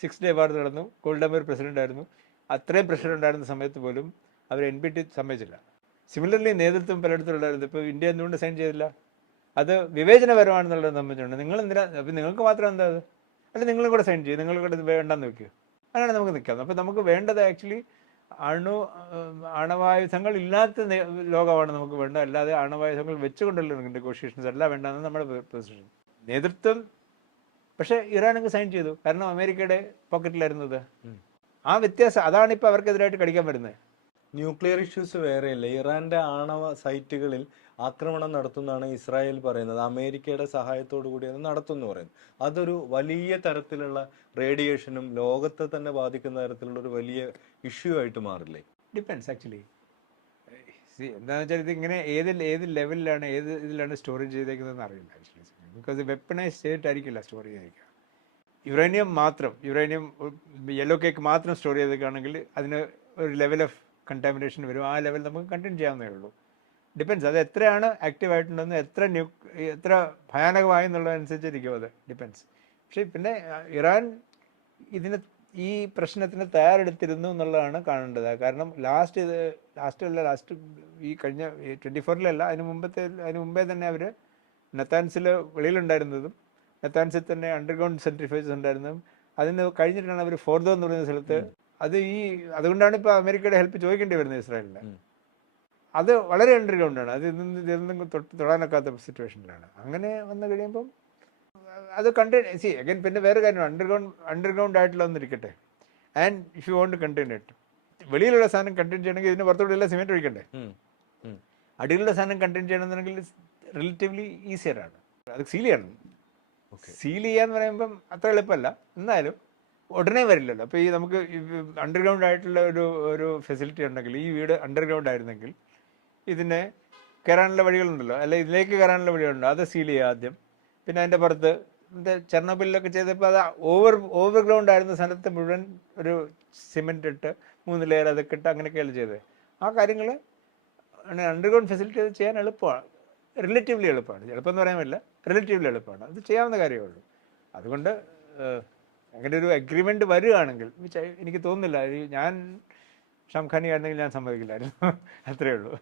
6 ഡേ വാർ നടന്നു. ഗോൾഡമേർ പ്രസിഡന്റ് ആയിരുന്നു. അത്രയും പ്രഷർ ഉണ്ടായിരുന്ന സമയത്ത് പോലും അവർ NPT സമ്മതിച്ചില്ല. സിമിലർലി നേതൃത്വം പലയിടത്തും ഉണ്ടായിരുന്നു. ഇപ്പോൾ ഇന്ത്യ എന്തുകൊണ്ട് സൈൻ ചെയ്തില്ല? അത് വിവേചനപരമാണെന്നുള്ളത് സംബന്ധിച്ചുണ്ട്. നിങ്ങൾ എന്തിനാ, അപ്പം നിങ്ങൾക്ക് മാത്രം എന്താ അത്? അല്ല, നിങ്ങളും കൂടെ സൈൻ ചെയ്യും, നിങ്ങളും കൂടെ വേണ്ടെന്ന് വെക്കുക. അങ്ങനെയാണ് നമുക്ക് നിൽക്കാം. അപ്പോൾ നമുക്ക് വേണ്ടത് ആക്ച്വലി ആണവായുധങ്ങൾ ഇല്ലാത്ത ലോകമാണ് നമുക്ക് വേണ്ടത്, അല്ലാതെ ആണവായുധങ്ങൾ വെച്ചുകൊണ്ടുള്ള നെഗോഷിയേഷൻസ് അല്ല വേണ്ടതെന്ന് നമ്മുടെ പൊസിഷൻ. നേതൃത്വം പക്ഷേ ഇറാനൊക്കെ സൈൻ ചെയ്തു, കാരണം അമേരിക്കയുടെ പോക്കറ്റിലായിരുന്നത്. ആ വ്യത്യാസം അതാണ് ഇപ്പോൾ അവർക്കെതിരായിട്ട് കടിക്കാൻ വരുന്നത്. ന്യൂക്ലിയർ ഇഷ്യൂസ് വേറെയല്ല. ഇറാന്റെ ആണവ സൈറ്റുകളിൽ ആക്രമണം നടത്തുന്നതാണ് ഇസ്രായേൽ പറയുന്നത്. അമേരിക്കയുടെ സഹായത്തോടു കൂടി അത് നടത്തുമെന്ന് പറയുന്നു. അതൊരു വലിയ തരത്തിലുള്ള റേഡിയേഷനും ലോകത്തെ തന്നെ ബാധിക്കുന്ന തരത്തിലുള്ള ഒരു വലിയ ഇഷ്യൂ ആയിട്ട് മാറില്ലേ? Depends actually. എന്താണെന്ന് വെച്ചാൽ ഇതിങ്ങനെ ഏത് ലെവലിലാണ് ഇതിലാണ് സ്റ്റോറേജ് ചെയ്തേക്കുന്നതെന്ന് അറിയില്ല ആക്ച്വലി. ബിക്കോസ് വെപ്പണൈസ് ചെയ്തിട്ടായിരിക്കില്ല സ്റ്റോർ ചെയ്തേക്കുക. യുറേനിയം യെല്ലോ കേക്ക് മാത്രം സ്റ്റോർ ചെയ്തേക്കുകയാണെങ്കിൽ അതിന് ഒരു ലെവൽ ഓഫ് കണ്ടാമിനേഷൻ വരും. ആ ലെവൽ നമുക്ക് കണ്ടിന്യൂ ചെയ്യാവുന്നേ ഉള്ളൂ. ഡിപ്പെൻസ്, അത് എത്രയാണ് ആക്റ്റീവ് ആയിട്ടുണ്ടെന്ന്, എത്ര ഭയാനകമായി എന്നുള്ളതനുസരിച്ചിരിക്കും, അത് ഡിപ്പെൻസ്. പക്ഷേ പിന്നെ ഇറാൻ ഈ പ്രശ്നത്തിന് തയ്യാറെടുത്തിരുന്നു എന്നുള്ളതാണ് കാണേണ്ടത്. കാരണം ലാസ്റ്റ് ഈ കഴിഞ്ഞ 24 അതിന് മുമ്പേ തന്നെ അവർ നെത്താൻസിൽ വെളിയിലുണ്ടായിരുന്നതും നെത്താൻസിൽ തന്നെ അണ്ടർഗ്രൗണ്ട് സെൻട്രിഫ്യൂജസ് ഉണ്ടായിരുന്നതും അതിന് കഴിഞ്ഞിട്ടാണ് അവർ ഫോർദോ എന്ന് പറയുന്ന സ്ഥലത്ത് അതുകൊണ്ടാണ് ഇപ്പോൾ അമേരിക്കയുടെ ഹെൽപ്പ് ചോദിക്കേണ്ടി വരുന്നത് ഇസ്രായേലിന്. അത് വളരെ അണ്ടർഗ്രൗണ്ടാണ്, അത് ഇതൊന്നും തൊടാനൊക്കാത്ത സിറ്റുവേഷനിലാണ്. അങ്ങനെ വന്നു കഴിയുമ്പം അത് അഗൈൻ പിന്നെ വേറെ കാര്യമാണ്, അണ്ടർഗ്രൗണ്ട് ആയിട്ടുള്ള ഒന്നിരിക്കട്ടെ. And if you want to contain it, വെളിയിലുള്ള സാധനം കണ്ടെയ്ൻ ചെയ്യണമെങ്കിൽ ഇതിന് പുറത്തോടെ എല്ലാം സിമെൻറ്റ് ഒഴിക്കണ്ടേ. അടിയിലുള്ള സാധനം കണ്ടെയ്ൻ ചെയ്യണമെന്നുണ്ടെങ്കിൽ റിലേറ്റീവ്ലി ഈസിയറാണ്. അത് സീൽ ചെയ്യണം. സീൽ ചെയ്യാന്ന് പറയുമ്പം അത്ര എളുപ്പമല്ല, എന്നാലും ഉടനെ വരില്ലല്ലോ. അപ്പോൾ നമുക്ക് അണ്ടർഗ്രൗണ്ട് ആയിട്ടുള്ള ഒരു ഫെസിലിറ്റി ഉണ്ടെങ്കിൽ, ഈ വീട് അണ്ടർഗ്രൗണ്ട് ആയിരുന്നെങ്കിൽ ഇതിനെ കയറാനുള്ള വഴികളുണ്ടല്ലോ, അല്ല ഇതിലേക്ക് കയറാനുള്ള വഴികളുണ്ടോ, അത് സീൽ ചെയ്യുക ആദ്യം. പിന്നെ അതിൻ്റെ പുറത്ത് ചെർണോബിലൊക്കെ ചെയ്തപ്പോൾ അത് ഓവർഗ്രൗണ്ട് ആയിരുന്ന സ്ഥലത്ത് മുഴുവൻ ഒരു സിമെൻറ്റ് ഇട്ട് 3 ലെയർ അതൊക്കെ ഇട്ട് അങ്ങനെയൊക്കെയാണ് ചെയ്തത്. ആ കാര്യങ്ങൾ അണ്ടർഗ്രൗണ്ട് ഫെസിലിറ്റി ചെയ്യാൻ എളുപ്പമാണ്, റിലേറ്റീവ്ലി എളുപ്പമാണ്. എളുപ്പമെന്ന് പറയാൻ പറ്റില്ല, റിലേറ്റീവ്ലി എളുപ്പമാണ്. അത് ചെയ്യാവുന്ന കാര്യമേ ഉള്ളൂ. അതുകൊണ്ട് അങ്ങനെ ഒരു അഗ്രിമെൻ്റ് വരികയാണെങ്കിൽ, എനിക്ക് തോന്നുന്നില്ല, ഞാൻ ഷാംഖാനി ആയിരുന്നെങ്കിൽ ഞാൻ സമ്മതിക്കില്ലായിരുന്നു. അത്രയേ ഉള്ളൂ.